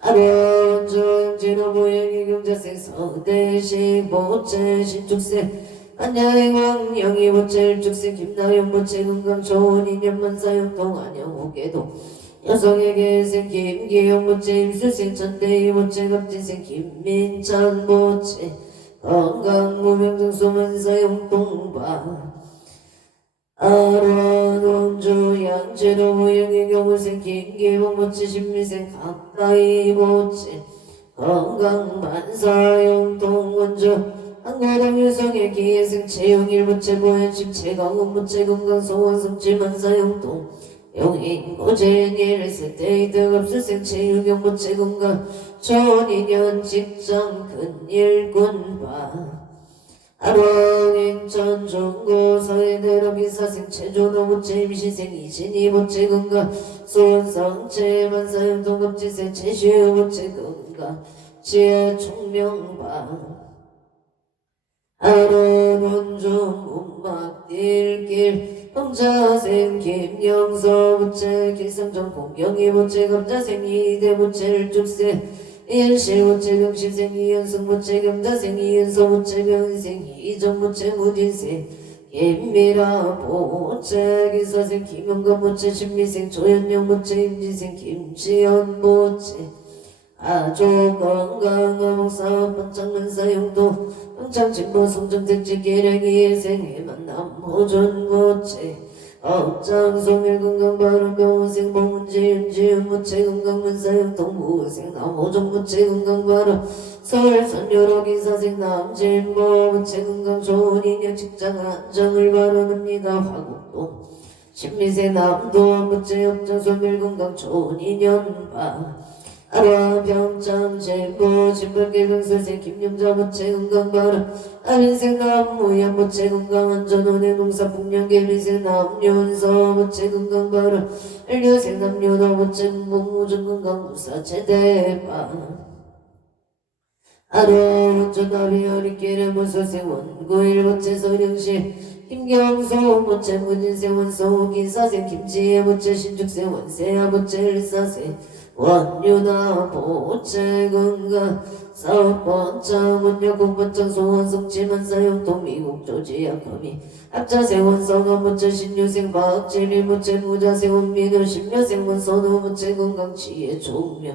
아론조 영지로보행의 경자생 서대식 모체 신축생 안양행왕 영희 모체 일축생 김나영 모체 건강 좋은 인연 만사용통 안양호계도 여성에게 생 김기영 모체 임수생 천대희 모체 갑진생 김민찬 모체 건강 무명정소 만사용통바 아론 원주 양재로 모형의 경우생 김기봉 모체 신미생 가까이 모체 건강 만사용통 원주 한고당 유성의 기회생 채용일 모체 보현심 채강원 모체 건강 소원성지 만사용통 용인 고재일 세테이드 갑수생 체유경 모체 건강 좋은 인연 직장 큰일군바 아론 인천 중고 서해대로 미사생 체조노 모체 임시생 이신이 모체 건강 소원성체 만사용통 갑지생 체시우 모체 건강 지혜 총명바 아론 원종 문막딜길 형자생 김영서 모체 길성정 공경이 모체 갑자생 이대 모체 일축생 일실 모체 병신생 이연승 모체 겸자생 이연서 모체 병생 이정 모체 무진생 김미라 모체 기사생 김영건 모체 신미생 조현영 모체 임지생 김지연 모체 아조 건강 목사업 번창만사용도 평창진보 송정택지 계량이생의 만남 호전 모체 업장송일 건강바른 병원생 봉은지 윤지윤 모체 건강만사용통 무생 남호정 모체 건강바른 서울선여로 기사생 남진보 모체 건강 좋은 인연 직장 안정을 바라옵니다. 화곡동 신미생 남도원 모체 업장송일 건강 좋은 인연바 아라병장 제보 진벌계 병설생 김영자 모체 건강바람 아민생 남무야 모체 건강안전원의 농사풍년계 민생 남윤서 모체 건강바람 일류생 남윤호 모체 공무전 건강무사 제대반 아로운전나비 어리끼리 모소생 원구일 모체 서령시 김경소 모체 무진생 원소 기사생 김지혜 모체 신축생 원세아 모체 일사생 원유나 보체 건강 사업번창 원여국번창 소원성지 만사용통 미국 조지약 거미 합자생 원성원 모체 신유생 박지미 모체 무자생 원민우 신묘생 원선우 모체 건강 지혜 종묘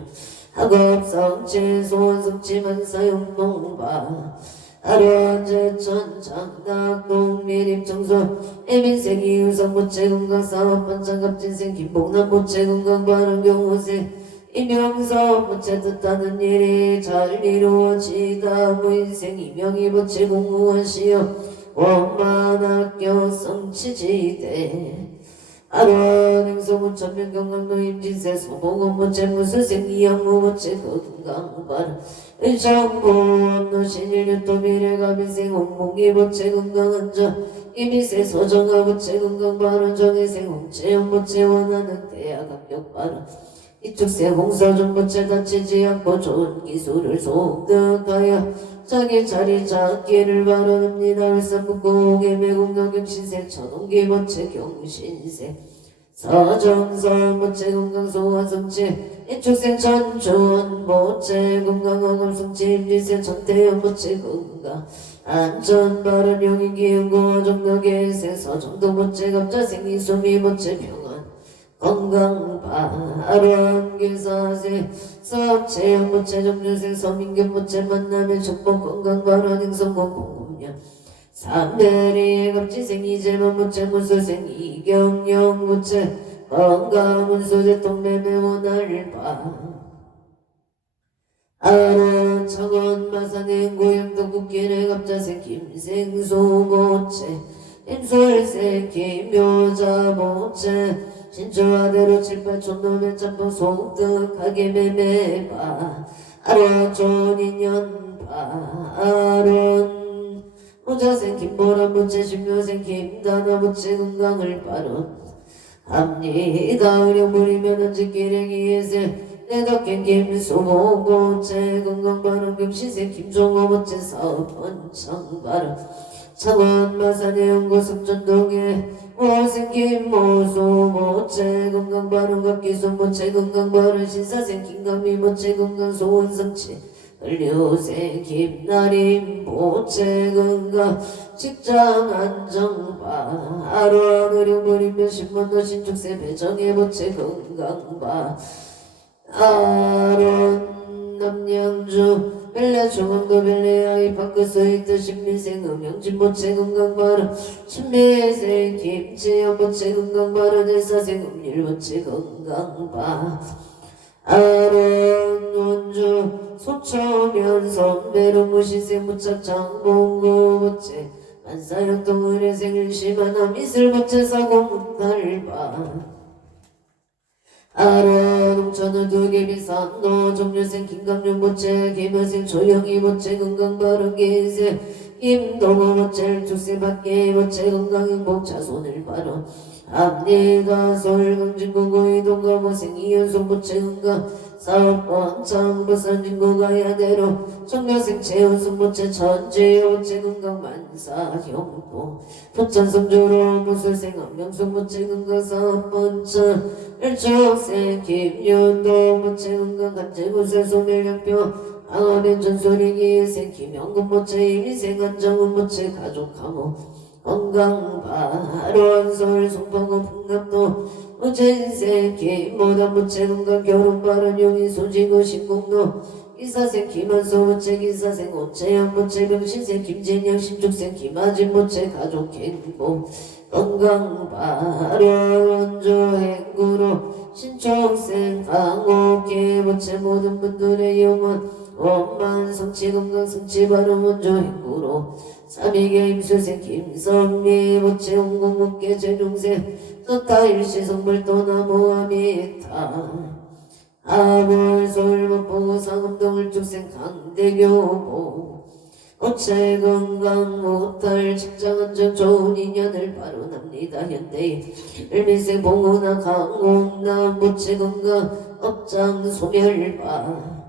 학업성지 소원성지 만사용통바 아련제천 장낙동 미림청소 애민생 이유성 모체 건강 사업번창 갑진생 김봉남 모체 건강 바른경호생 이명서 모체 뜻하는 일이 잘 이루어지다 무인생 이명이 모체 공무원 시여 원만학교 성취지대 아론 행성은 전면 경강도 임진세 소봉원 모체 무수생 이양무 모체 건강발 의정보원노 신일유토 미래가 민생 홍봉이 모체 건강한자 이미세 소정아 모체 건강발언 정혜생 홍채연 모체 원하는 대학 합격발언 이축생 홍서준 모체 다치지 않고 좋은 기술을 소득하여 자기 자리 잡기를 바라옵니다. 울산북구옥의 매국노 경신생 천홍기 모체 경신생 서정설 모체 건강소환성체 이축생 천주원 모체 건강학업성체 임진생 천태현 모체 건강 안전바른 용인기흥고 정력의생 서정도 모체 감자생 이수미 모체 평안 건강바람 기사생 사업체형 모체 정류생 서민경 모체 만남의 축복 건강바람 행성공 공공년 삼대리 갑지생 이재만 모체 문수생 이경영 모체 건강문수제 통매매 원할바 아론 청원 마산행 고영도 국기내 갑자생 김생수 모체 임솔생 김효자 모체 신주하대로 칠팔촌놈의 짬뽕 소득하게 매매바 아론 인연 바론 무자생 김보람 무채 신묘생 김다나 무채 건강을 바론 합니다 의령부리면 언제기랭이에세 내덕행 김수봉 무채 건강바론 경신생 김종호 무채 사업원창바론 창원마산의 연고승전동에 오생김 모소 모채 건강바른 각기소 모채 건강바른 신사생 김강미 모채 건강 소원성치 을류생 김나림 모채 건강 직장 안정바 아로아르려버리며 신문도 신축세 배정의 모채 건강바 아론 남양주 벨레 중앙도 벨레 아이 밖에서 있던 신민생 음영진 모채 건강바른 신민생 김치연 모채 건강바른 일사생 음일 모채 건강바 아론 원주 소초면 선배로 무신생 무착 장봉고 모채 만사역동 의뢰생 일심하나 미술 모채 사고 문달바 아론 홍천은 두개비 산노 정류생 김강룡 모채 김여생 조영희 모채 건강바른 기생 김동호 모채 축세 밖에 모채 건강행복 자손을 바로 합리가 서울강진구고 이동가 모생 이연속 모채 건강 사업권 부산진구가 야대로 정려생 최연숙 모채 천재 모채 건강 만사형도 부천성주로 무술생 한명숙 모채 건강 사업권천 일축생 김윤도 모채 건강 간제구슬 소멸량표 항암엔 전소리기생 김영근 모채 이미생 안정은 모채 가족하모 건강바론 서울 송파구 풍남도 무채인생 김모단 모채 건강 결혼바론 용인 소지구 신공도 기사생 김한소 모채 기사생 오채연 모채 명신생 김진영 신축생 김아진 모채 가족 행복 건강바론 원조 행구로 신축생 강옥계 모채 모든 분들의 영원 원만 성취 건강 성취 바른 원조 행구로 삼위계 임수생 김선미 모채 홍공목계 재중생 또타 일시 성불도 나무 아미타 아물 서울 목포구 상암동을 축생 강대교보 오채 건강 못할 직장 안정 좋은 인연을 바로납니다 현대인 일민생 봉우나 강홍남 모채 건강 업장 소멸바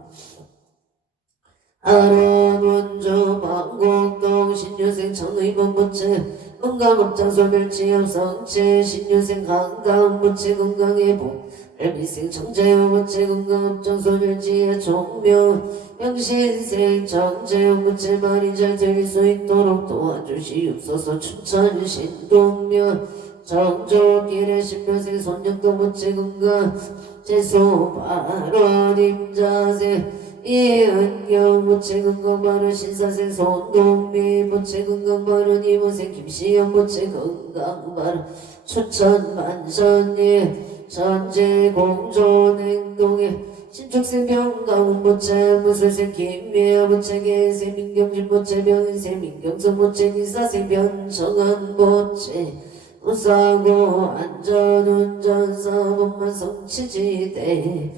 아론 원조 망곡동 신유생 청의봉 모채 건강업장 소멸치업 성채 신유생 강당 모채 건강회복 일미생 청재호 모채 건강업장 소멸치의 종묘 영신생 정재호 모채 말이 잘 들릴 수 있도록 도와주시옵소서 춘천 신동묘 정조길의 신묘생 손영동 모채 건강 제소바론 임자생 이은경 모채 건강바른 신사생 손동미 모채 건강바른 이모생 김시연 모채 건강바른 춘천 만선리 전제 공존행동에 신축생 병가운 모채 무술생 김미아 모채 개생 민경진 모채 병인생 민경선 모채 기사생 변정한 모채 우사고 안전운전 사법만 성취지대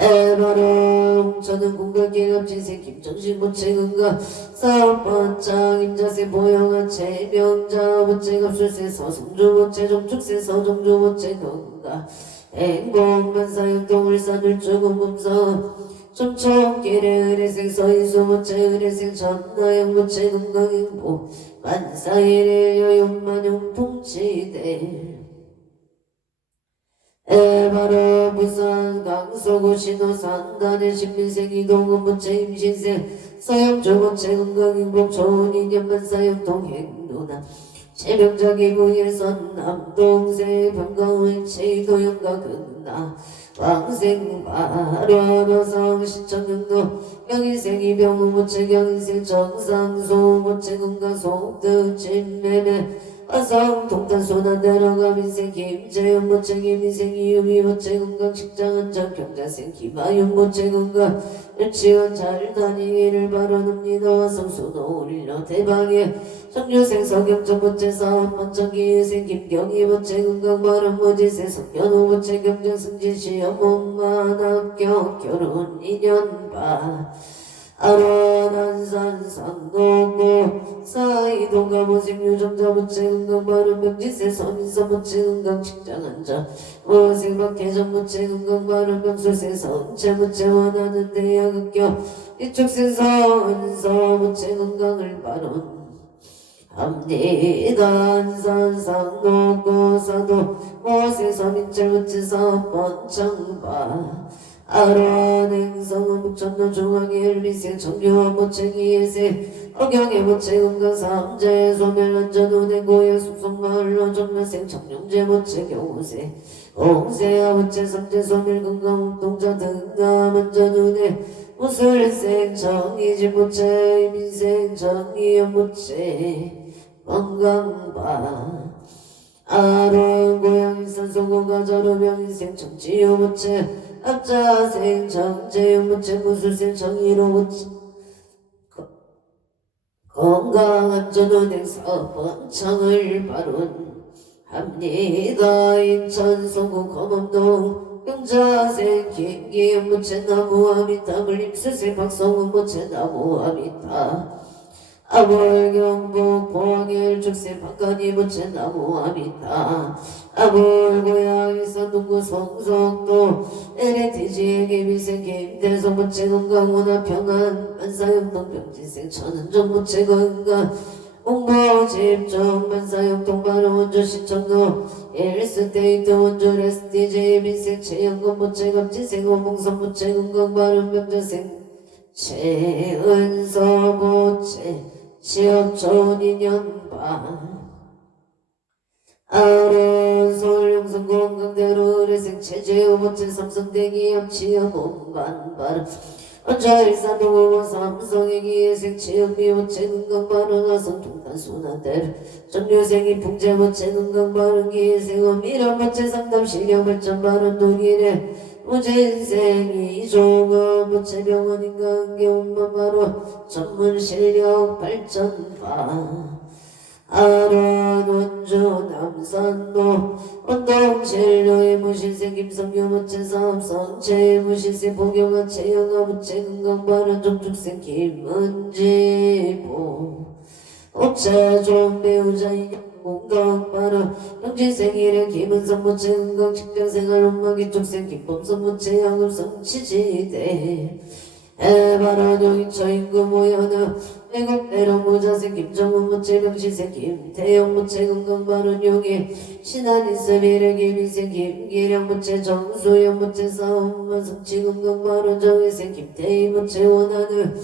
에바롱 저는 공간기업진생 김정식 모채 건강 사업번장 임자생 보영한 채명자 모채 갑술생 서성주 모채 정축생 서정주 모채 건강 행복만사역동 울산 울주군 금성 점청길의 의뢰생 서인수 모채 의뢰생 전나영 모채 건강행복 만사일의 여용만용 통치대 에바로 부산 강서구 신호산 단의 신민생 이동은 모채 임신생 서영조 모채 건강행복 좋은 인연 만사역동 행로나 최명자 기부일선 남동생 병가의 체도영가 근나 왕생 바로노성 신청영도 경인생 이병우 모채 경인생 정상소 모채 건강 소득 진매매 화성 동탄 소난대로가 민생 김재현 모체기 민생 이유미 모체 건강 식장한장 경자생 김아윤 모체 건강 일치원 잘 다니기를 바라옵니다. 화성 소노 우릴러 대방에 정유생 서경정 모체 사업 만정기생 김경희 모체 건강 바람 모지세 성현우 모체 경정 승진 시험 몸만 합격 결혼 2년 반 아란한산 상동고 사이동가 모생유정자 모체 건강 바른 병지세 서민서 모체 건강 직장한자 모생박 개정 모체 건강 바른 병술세 선체 모체 원하는 대학 합격 이축센서 은서 모체 건강을 바른 합리단산 상동고 사도 모세 서민철 모체 사업번 청바 아란행성은 북천도 중앙의 일미생 정교한 모체기예세 억양의 모체 건강 삼재 소멸란전 운행 고야 숙성마을로 정면생 청룡제 모체 경호세 홍세아 모체 삼재 소멸 건강 옥동자 등가 만전 운행 무술생 정의지 모체 민생 정의연 모체 건강바 아론 고양이 산소고가 자로병 인생 정치요 모체 앞자생 정제용 모체 무술생 정의로 모체 건강한 전운행 사업번창을 바룬 합니다. 인천 송구 검암동 경자생 김기현 모체 나무아미타 물림수생 박성훈 모체 나무아미타 아벌경북 봉일 축생 박간이 모체 나무아미타 아벌 고양이 산동구 성석도 LNTG 개미생 김대성 모체 건강 원화 평안 만사형동 병지생 천은정 모체 건강 홍보 집중 만사형동 바로 원조 신청도 일스테이트 원조 STJ 민생 최영건 모체 갑지생 원봉선 모체 건강 바른 병자생 최은서 모체 취업 좋은 인연 반 아론 서울 영성 건강대로 의뢰생 체제호 모체 삼성대기 암치업 몸반발 언자 일산동호 삼성애기예생 체험비 모체 건강바른 화성 동탄 소나대로 정유생이 풍제 모체 건강바른 기예생 어미란 모체 상담 실력발전 바른 독일에 무제인생이 종업 모체병원 인간경만 바로 전문 실력 발전바 아란 원주 남산도 원동진료의 무신세 김성규 모체 사업성체 무신세 복용아 체영아 모체 건강바른 종축생 김은지보 모체 좋은 배우자 인형 건강바른 영진생일의 김은성 모체 건강 직장생활 엄마기 쪽생 김범선 모체 양읍성 치지대 해바라 영인처 인구 모여나 애국대령 모자생 김정은 모체 병시생 김태영 모체 건강바른 용이 신한인스미래 김희생 김기령 모체 정수영 모체 싸움만 성치 건강바른 정희생 김태희 모체 원하는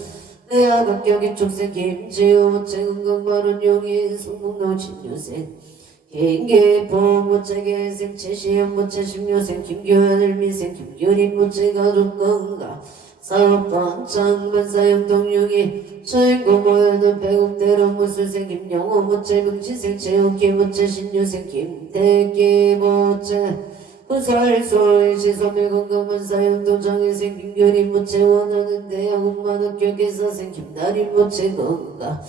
내아각격이 축생 김지우 모체 건강바른 용이 송북로 진유생 김기포 모체 개생 최시영 모체 십료생 김규현 일미생 김규린 모체 가족 건강 사업번창 만사형동용이 주인공 모여는 배국대로 무술생 김영호 모체 명치생 최욱기 모체 신유생 김태기 모체 부설소의 시소매 건강 만사형동 정혜생 김규린 모체 원하는 대학원만학교 개사생 김나린 모체 건강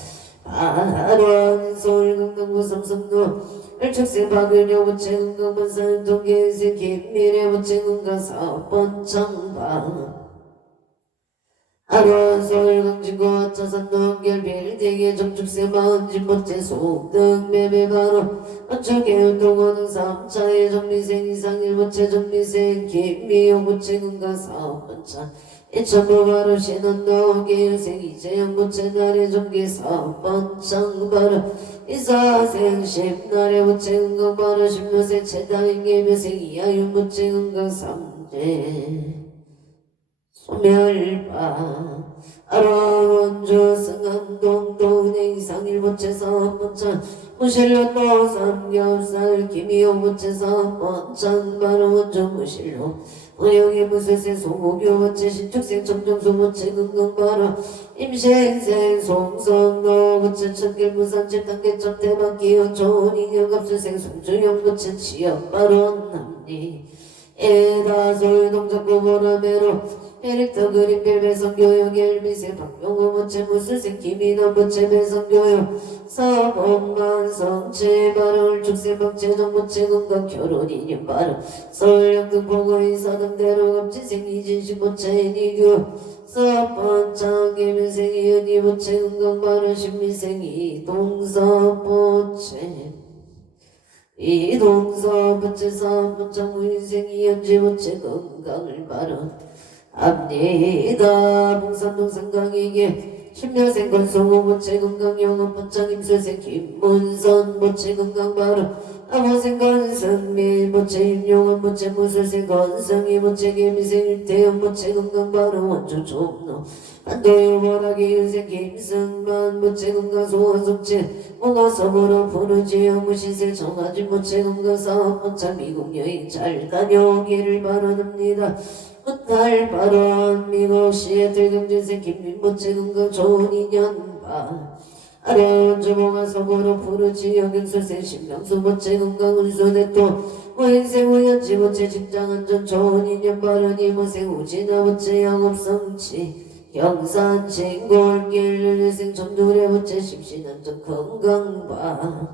발원 서울 강동구 삼성도 일축생 박은영 모체 건강 만사형동 개생 김미래 모체 건강 사업번창 아론 서울 강진구 차산동 결빌 대개 정축세 마흔진 모체 속등 매매 바로 안쪽에 운동원은 3차의 정리생 이상일 모체 정리생 김미용 모체 건강 사업번창 이천부 바로 신원동 계일생 이재영 모체 날의 정기 사업번창 바로 이사생 십날의 모체 건강 바로 십묘생 최다인 계묘생 이하윤 모체 건강 삼재 소멸바 아라원주 승안동 도은행 이상일 모체 사업번창 무실로 삼겹살 김이용 모체 사업번창 바로 원주 무실로 무영의 무술생 송호교 번째 신축생 정정수 번째 건강바로 임신생 송성로 번째 천길 무산집 단계점 대박 기원 좋은 인형갑수생 송주영 번째 취업바로 남리 에다솔 동작고 보라매로 에릭터 그림 별배성교육 엘미세 박명호 번째 무술생 김인원 번째 배성교육 사범만 성체 발을 축생 박재정 번째 건강 결혼 인연 발음 서울영등 보고인사 등대로 갑지생 이진식 번째 이니규 사번창 김인생 이은희 번째 건강 발음 신민생 이동서 번째 이동서 번째 사번창 무인생 이현지 번째 건강을 발음 압니다. 봉산동 상강에게 신묘생 건성호 번째 건강 영업 번창 임술생 김문선 번째 건강 바로 아버생 건성미 번째 임용원 번째 무술생 건성이 번째 김희생 일태영 번째 건강 바로 원조 종로 반도유 보라기 윤생 김승만 번째 건강 소원성체 오가서보러 푸르지영 무신생 정아진 번째 건강 사업 번창 미국 여행 잘 다녀오기를 바랍니다. 훗날 발언 미국시의 들금진생 김민모체 건강 좋은 인연바 아래온 주봉아 서보로 푸르지 여경설생 신명수 모체 건강 운수대토 무인생 우연지 모체 직장안전 좋은 인연 발언 이모생 우진아 모체 영업성치 경산 진골길 일생 전두래 모체 심신안전 건강바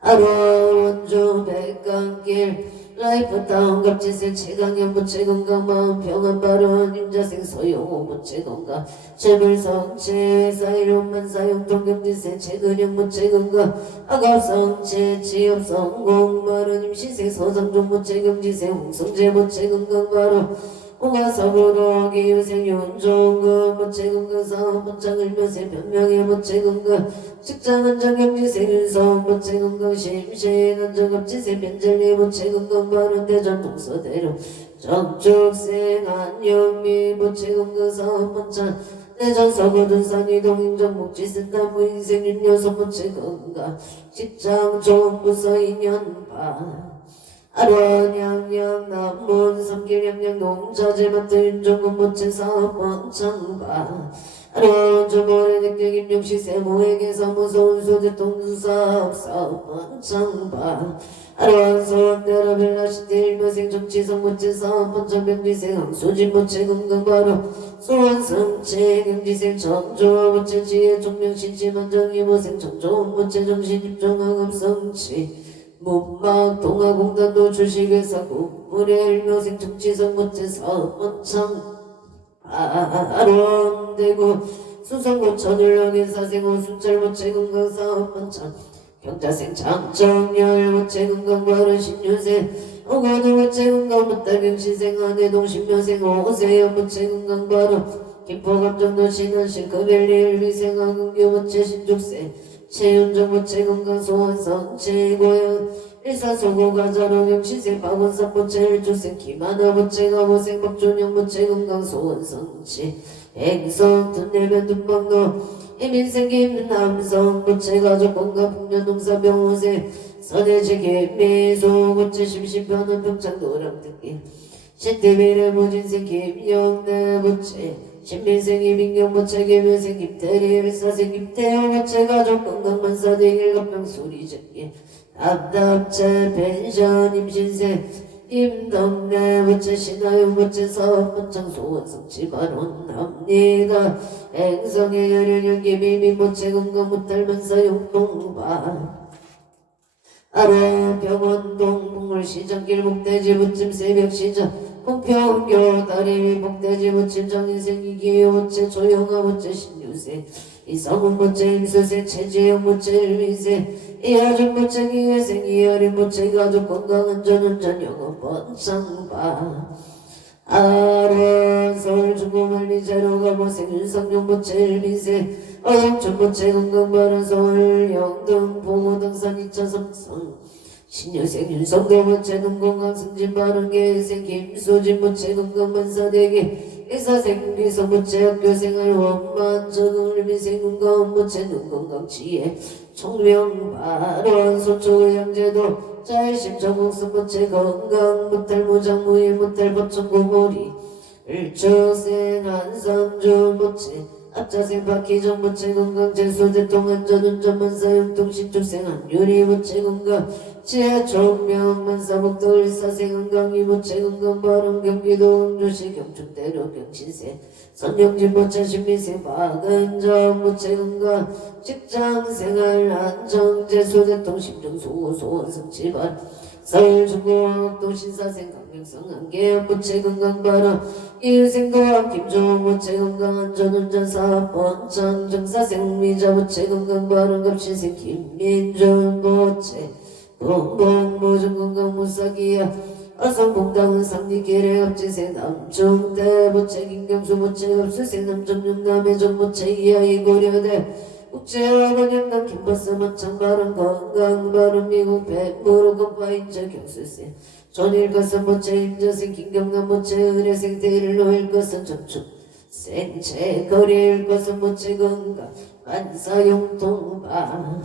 아래원주 백강길 라이프타운 갑진생 최강현 부채 건강 마음 평안 발언 임자생 소용호 부채 건강 재물성체 사이론만 사용 동경진생 최근형 부채 건강 아갑성체 취업성공 발언 임신생 서장종 부채 경진생 홍성재 부채 건강 발언 오가서부로 기유생 윤종근 부채 건강 사업 번창을 몇세 변명의 부채 건강 직장안전 경지생 윤성 부채 건강 심신 안전갑지생 변절리 부채 건강 바른 대전 동서대로 정축생 안영미 부채 건강 사업 번창 대전 서구둔산 이동인정 목지센터 무인생 윤여섯 부채 건강 직장 좋은 부서 인연바 아련양양 남문 삼길양양 농자재마트 윤정군 모체 사업 번창바 아련주모래 늑대 김용시 세모에게 사무소 운수대 동수사업 사업 번창바 아련소원 데라벨라시대 일묘생 정치성 모체 사업 번창병지생 항소진 모체 건강바로 소원성체 경지생 정조화 모체 지혜 종명신치만정 이모생 정조원 모체 정신입종학업성치 문막 동아공단도 주식회사 국물의 일묘생 정치성 모체 사업번창 아론대구 수성구 천을령의 사생 오순철 모체 건강 사업번창 경자생 장정열 모체 건강 바른 신유생 오건우 모체 건강 못달병신생 아내동 신묘생 오세연 모체 건강 바른 김포감정도 신원신 금엘리 일비생 하근교 모체 신죽생 최윤정 모체 건강 소원성 최고연 일사소고가자로 경시생 박원삼 모체 일주생 김하나 모체 가보생 박준영 모체 건강 소원성 치 행성 둔내면 둔방도 이민생 김남성 모체 가족 건강 풍년 농사병호생 선해지 김미소 모체 심심편한 평창 노랑듣기 신태비를 모진생 김영래 모체 신민생 이민경 모체 김효생 김태리 일사생 김태호 모체 가족 건강만사대 일갑병 소리듣기 답답체 펜션 임신생 임덕래 모체 신하용 모체 사업번창 소원성치 발언합니다. 행성의 열혈연기 비비 모체 건강 못할만사 용동바 아래 병원동 풍물시장 길목대지 부침 새벽시장 홍평교 다리미 복대지 부침 정인생 이기요 모체 조영아 모체 신유생 이성훈 모체 임수생 최지영 모체 일미생 이하중 모체 기회생 이하린 모체 가족 건강안전운전 영업 번창바 아래 서울 중고말리 제로가 모생 윤성용 모체 일미생 어영춘 모체 건강바른 서울 영등 봉호등산 2차 삼성 신여생 윤성도 모체 건강 승진 바른 계생 김소진 모체 건강만사대기 의사생 비서 모체 학교생활 원만 적응을미생 건강 모체 눈건강 지혜 총명 발언 소초의 형제도 짤심 정옥선 모체 건강 무탈 무장무예 무탈 법천고머리 일초생 한삼주 모체 앞자생 바퀴정 모체 건강 재소대통 안전운전 만사용통 신축생 한유리 모체 건강 지하 총명 만사복도 일사생 건강이 모체 건강 발음 경기도 광주시 경축대로 경신생 선영진 모체 신미생 박은정 모체 건강 직장생활 안정재소대통 심정소 소원성지발 서울중공학도 신사생 강명성 한계한 모체 건강 발음 이생도함 김종호 모체 건강 안전운전 사업번 정사생 미자 모체 건강 발음 갑신생 김민준 모체 공공모전 건강 무사기야 어성공당은 상리계례 합지세 남중대 모체 김경수 모체 합수세 남정윤 남해전 모체 이하이 고려대 국제와 번영남 김버스 만창 발음 건강 발음 미국 백무로 건파인저 경수세 전일것은 모체 임저생 김경남 모체 의뢰생 대일로일 것은 전축 생체 거리일 것은 모체 건강 반사용통바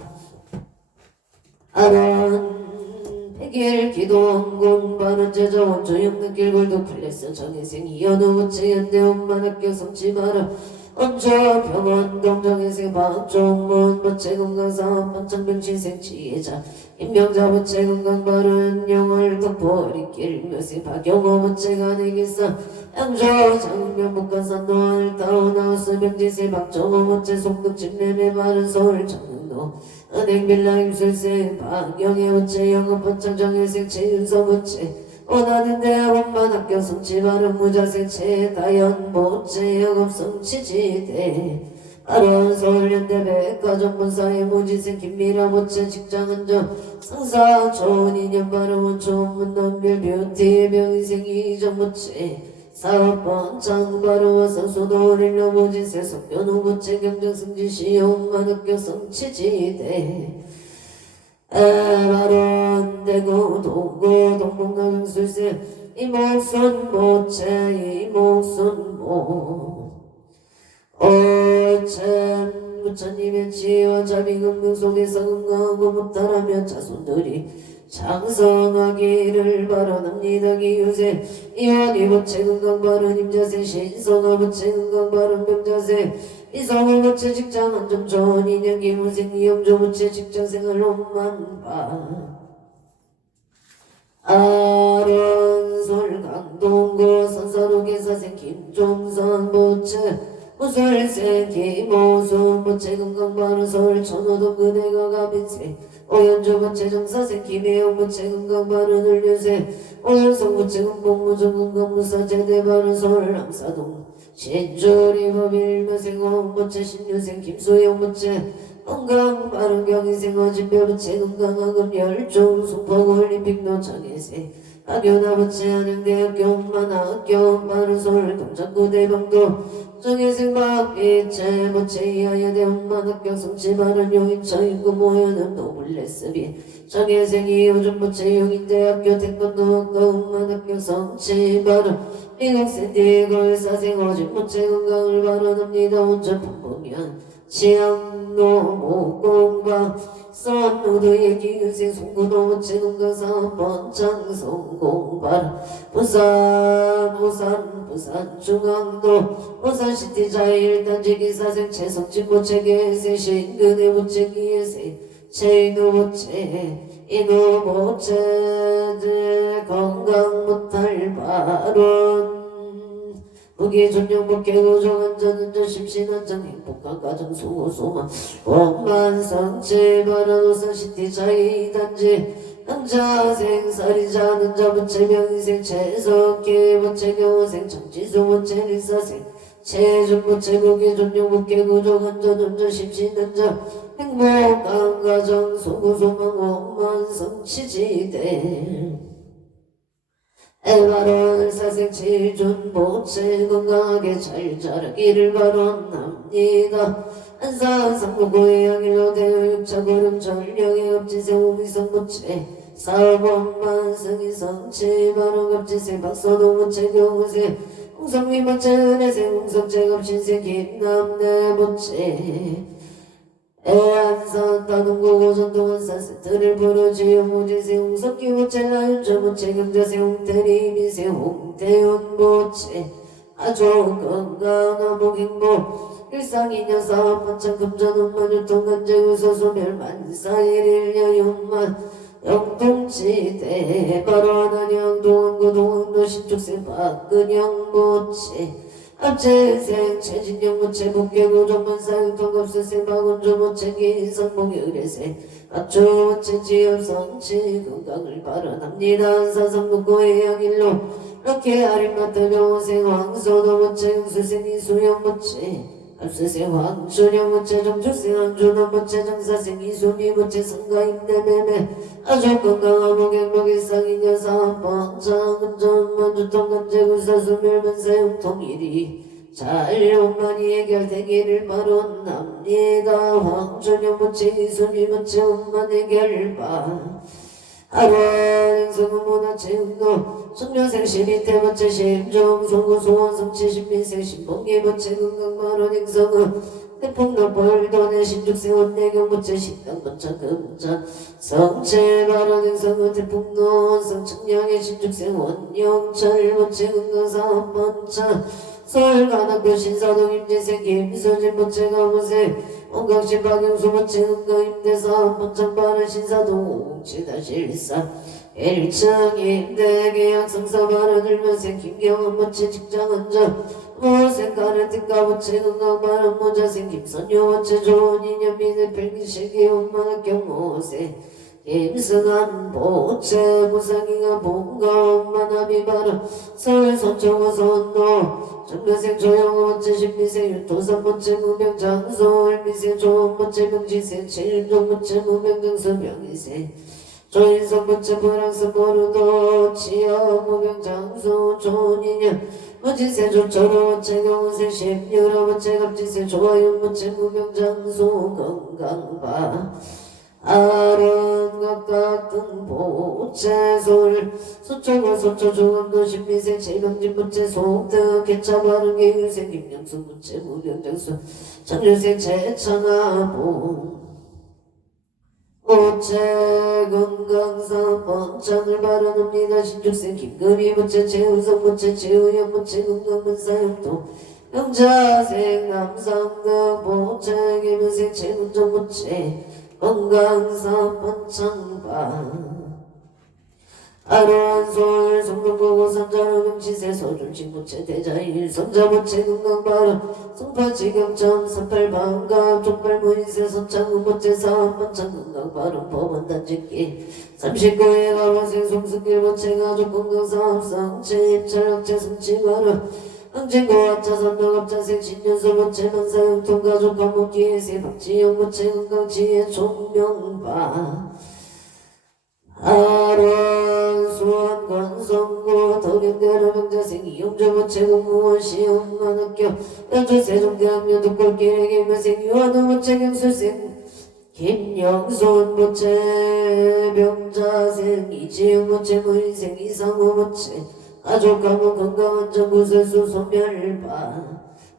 아론 백일 기도원공 바른 제자 원조영 느낄 골도 플레스 정혜생 이현우 모체 연대 엄마학교 성취마라 언조와 병원 동정혜생 박종문 모체 건강사업 반창병신생 지혜자 임명자 모체 건강 바른 영월 극보리길 묘생 박영호 모체가 내겠어 양조 장면 북한산 노안을 타오나우스 명지세 박정호 모체 송득집 내내 바른 서울 정릉도 은행빌라 임술생 박영애 모체 영업 번창정혜생 최윤서 모체 원하는 대학원만 학교 성취 바른 무자생 최다연 모체 영업 성취지대 아론 서울연대 백과정본사의 모지생 김미라 모체 직장은정 상사 좋은 인연 바른 원초문 문남별 뷰티 명인생 이정 모체 사업번 장바르와 상소도 릴러 모지세 석변호 모체 경정승지 시험만 학교 성취지대 에바론 대구 동구 동봉가병술세 이목선 모체 이목선 모 오천 부처님의 지혜와 자비금능 속에서 건강하고 무탈하며 자손들이 장성하기를 바라납니다. 기유세 이완이 모체 건강 바른 임자세 신성아 모체 건강 바른 병자세 이성을 모체 직장 안정 좋은 인연 기무생 이염조 모체 직장생활 롬만바 아론솔 강동구 선사로계사생 김종선 모체 무설생 김호순 모체 건강 바른 서울 천호동 그대가 가빈세 오연조 모체 정사생 김혜영 모체 건강 바른 을류세 오연성 모체 건강 무정 건강 무사 제대 바른 서울 남사동 신주리 법일묘생 홍모체 신유생 김소영 모체 건강 바른 경희생 어진별 모체 건강학업 열중 송포 올림픽 노창회생 학교나 모체 한양대학교 엄마나학교 바른 서울 동작구 대방도 정혜생 박비체 모체 이하여대 엄마학교 성취 바른 용인처 인구 모여는 노블레스비 정혜생이 요즘 모체 용인대학교 태권도학과 엄마학교 성취 바른 미국 샌디에고 사생 어진 모체 건강을 바라납니다. 온전 풍부면 치앙노 목공방 선우도의 기유생 송구도 모체 건강사업 번창성 공발 부산 중앙도 부산시티 자일단지 기사생 최성진 모체 계세 신근의 모체 기예생 최인호 모체 인호 모체 건강 무탈 발언 무기 전용 복개 우정 안전운전 심신안정 행복한 가정 수고소만 원만성체 바라노산시티 자이단지 남자생 살인자 는자 모체 명인생 최석기 모체 교생 정지수 모체 리사생 최준 모체 무기 전용 복개 우정 안전운전 심신안정 행복한 가정 수고소만 원만성치지대 에바론 사생 칠준 모체 건강하게 잘 자라기를 바란납니다. 한사삼구고의 양일로 대육차 고령 전령의 갑지세 오미성 모체 사업원만 승희성치 바론 갑지세 박선호 모체 경우세 홍성미 모체 은혜세 홍성체 갑신세 김남대 모체 애안산 다동고 전동원 사세트를 부르지요 모지세 홍석기 모체 라윤저 모체 경자세 홍태리 미세 홍태윤 모체 아주 건강한 복행복 일상이녀사 번창금전운만 유통간제우서 소멸만사일일 여윤만 영통치대 바로 하나냥 동안고 동안도 신축세 박근영 모체 앞체생 체진영 모체 복개고 정만사유 통갑세세 박원조 모체 기성목이 의뢰세 앞조 모체 지엽성치 건강을 발언합니다 사성국고의 양일로 이렇게 아림마트 병원생 황소도 모체 영수생 이수영 모체 앞세생 황소령 모체 정축생 한조도 모체 정사생 이수미 모체 성가임내매매 아주 건강한 목행복 일상인 여사 번창은전 만주통간제구사 수멸문사용 통일이 자룡만이 해결되기를 바론합니다. 황전영 모체 이수미 모체 엄만의 결바 아로행성문화체운도 성묘생시민태 모체 심정송구 소원성치 신민생 신봉기 모체 건강만원 행성은 태풍노벌도내 신죽세원 내경 모체 식당 번창 금전 성체만원 행성은 태풍노 성청량의 신죽세원 영철 모체 건강사업 번창 서울가덕교 신사동 임재생 김수진 모체 가무생 온강시 박영수 모체 건강임대사업 번창 바른 신사동 옥치다실사 1층 임대계약 성사 바른 을면생 김경은 모체 직장은전 모생가는 뜻가 모체 건강 바른 모자생 김선효 모체 좋은 인연 미대 필기실기 온만학교 모세 임승한 모체 무상이가 본가 엄마나비 바른 서울 서초고 선도 정교생 조영호 모체 신미생 유토산 모체 무병장소 을미생 조원 모체 병지생 칠종 모체 무병장소 병이생 조인성 모체 프랑스 모르도 치어 무병장소 조인년 모지세 조처로 모체 경호생 십유라 모체 갑지세 조화윤 모체 무병장소 건강바 아른 각각 등보체 서울 소초고 소초 조감도 신미생 제명진 부채 소득 개차 바르게 유생 김영수 부채 무병장수 장유생 제창하보 부채 건강사 번창을 바라옵니다. 신죽생 김건희 부채 최우성 부채 최우영 부채 건강문사용도 영자생 남상등 부채 김유생 최문정 부채 건강사 번창바 아로한솔 성동고고 선자로 명치세 소줄치 부채 대자일 선자 부채 건강바로 성파지경점 삼팔방감 족발무인세 선창은 부채 사업 번창 건강바로 법원단짓기 39회 가로생 송승길 부채 가족 건강사업 상체 입찰학체 성치바로 흥진고압 자선덕업 자생 신년소 부채 만사용통 가족 감옥기에세 박지영 부채 건강지혜 총명바 아론 수원 권성고 도경대로 병자생 이용조 부채 공무원 시험만학교 연주 세종대학교 독골길에 김여생 유한호 부채 경수생 김영손 부채 병자생 이지용 부채 무인생 이상호 부채 가족 가문 건강한 정구설수 소멸바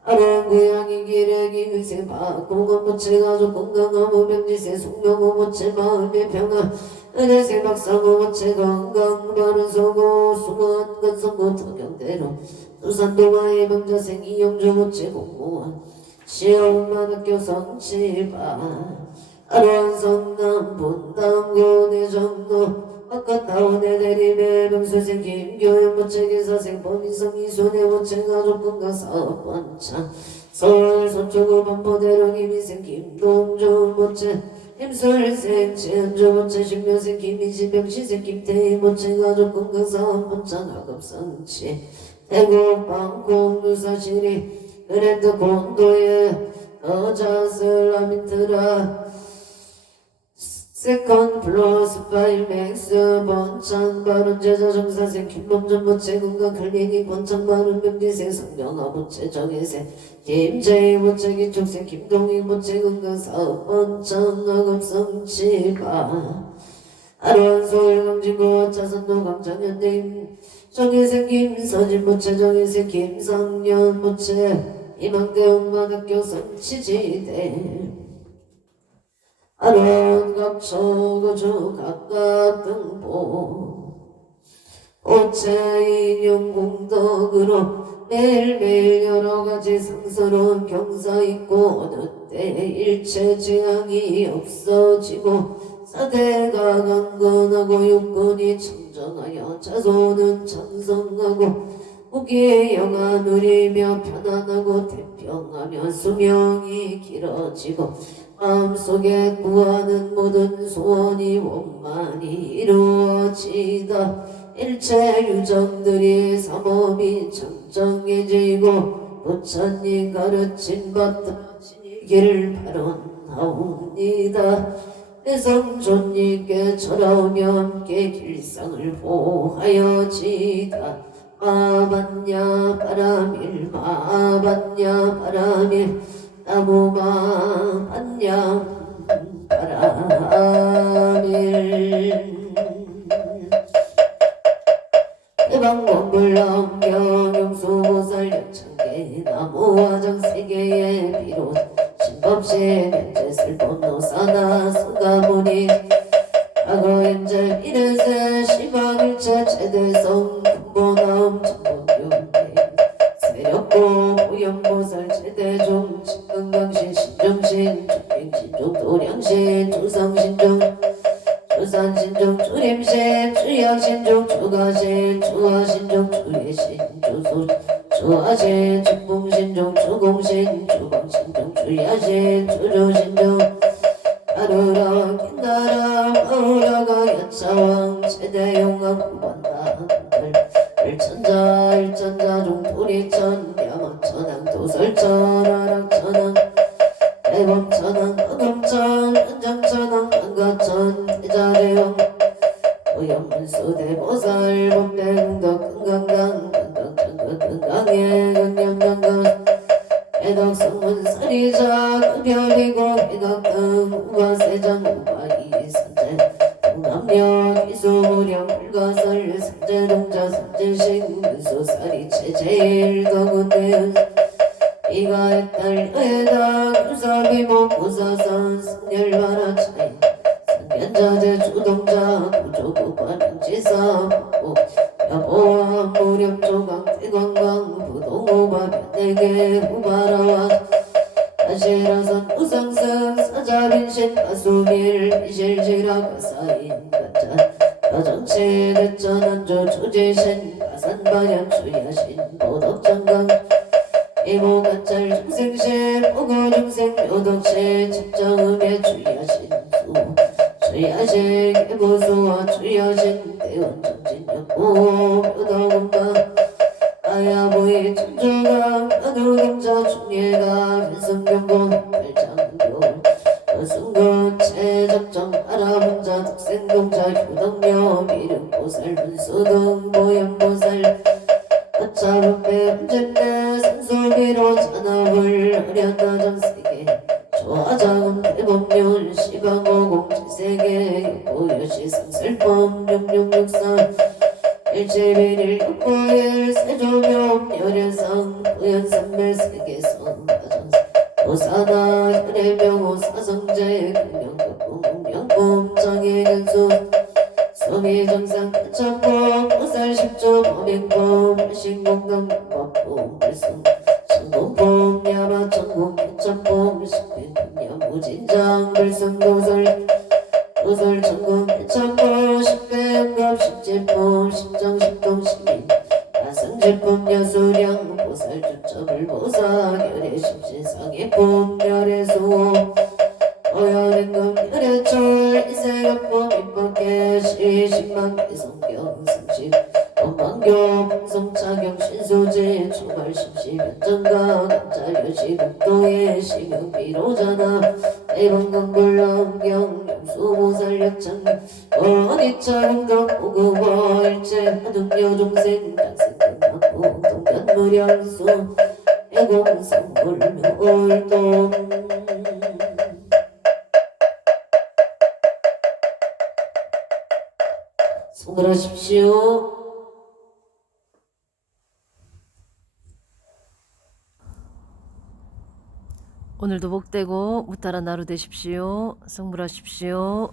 아론 고양이 기레기 의세 박공원 부채 가족 건강한 무병지세 송명호 부채 마을의 평화 은혜생 박상호 부채 건강 바른 서고 수고한 건성고 도경대로 두산동아의 병자생 이영조 부채 공무원 시험만학교 성치바 아론 성남 분당고 내정로 아까타운의 대리배 병수생 김교영 부채 기사생 범인성 이손의 부채 가족 건강 사업 번창 서울 서초구 반포대로 김희생 김동준 부채 힘술생 최현주 부채 신묘생 김희진 병시생 김태희 부채 가족 건강 사업 번창 학업성취 태국 방콕 누사시리 그랜드 콘도의 어자슬라민트라 세컨 플러스 파일 맥스 번창 바른 제자 정사생 김범전 부채 건강 클리닉 번창 바른 병지생 성명아 부채 정혜생 김재희 부채 기축생 김동희 부채 건강 사업 번창 학업성취바 아론 서울 강진고 차선도 강창현대 정혜생 김서진 부채 정혜생 김상년 부채 이망대 엄마학교 성취지대 아론각초고주 각각등보 오체인용 공덕으로 매일매일 여러가지 상스러운 경사 있고 어느 때 일체 재앙이 없어지고 사대가 강건하고 육군이 청정하여 자손은 창성하고 무기의 영화 누리며 편안하고 태평하며 수명이 길어지고 마음속에 구하는 모든 소원이 원만히 이루어지다. 일체 유정들이 삼엄이 청정해지고 부처님 가르친 바따지길 바라옵니다. 대성존님께 절하오며 함께 길상을 보하여지다. 마반야 바라밀 마반야 바라밀 나무마반야 바라밀 대방공불남경 용수보살 역창계 나무화정 세계의 비롯 신법시 면제슬 본노사나 성가모니 과거현재 미래세 시방일체 최대성 근본암 전본용계 세력고 보현보살 최대종 진건강신 신정신 중빙신종 도량신 조상신종 조산신종 주림신 주양신종 주가신 주하신종 주예신 주소 주하신 주봉신종 주공신 주방신종 주야신 주조신종 아루랑 긴나라 마우라가 여차왕 최대용왕 후반당 일천자 일천자종 도리천 야마천왕 도설천 아락천왕 대범천왕 어금천 은장천왕 안가천 대자대왕 오염문수 대보살 법대공덕 금강강 금강천국 금강예 금념강강 해덕성문사리자 급별이고 해덕등 우바세장 우바이선제 동남녀 기수무령 불가설 삼재동자 삼재식 문수사리 체제일 덕운대 이가의 딸 여해당 유사비목 부사선 승열바라 차이 상견자재 주동자 구조구반응지사 여보와 무렴조강 대관광 부동호바 변내계 후바라와 아시라선 우상승 사자빈신 가수밀 비실지라 가사인 가짜 여정체 대전한조 조제신 가산반양 주야신 보덕장강 이모가짤 중생신 보고중생 묘덕신 집정음의 주야신 수 주야신 개보수와 주야신 대원정진역고 묘덕음방 아야보이 천주강 나누경자 중예강 현승경고 발장교 여승군 체적정 아라문자 덕생동자 효덕녀 미륵보살 문수등 보현보살 어차법배 언젠내 산소비로 잔업을 어련나정 세계 조화자금 대법륜 시방오공 제세계 보여시 상설법 용용육상 일체비릴 육보일 세조묘 열애상 부연산매 세계성 가정사 오사나 혈애병호 사성제 금명급봉 명품 정의근수 성의정상 가천봉 보살십조 범행봉 발신공동 법봉 발성 성공봉 야마천봉 개천봉 식빈분야 무진장 발성도설 도설천공 개천봉 식배영갑 식제봉 식정식동 시민 가성제법 여수량 보살주첩을 보사 열애 십신상의법 열애수호 어연행금 열애철 이세역법 입법계 시신망 개성경 성식 원망교 풍성차경 신소재 초발 심시 변정가 감자여시 국도의 시명비로자나 대방강불남경 용수보살력창 어디차공덕 오구보 일체 하등여종생 장생금하고 동변무량수 애공성불묘월동 성불하십시오. 오늘도 복되고 무탈한 하루 되십시오. 성불하십시오.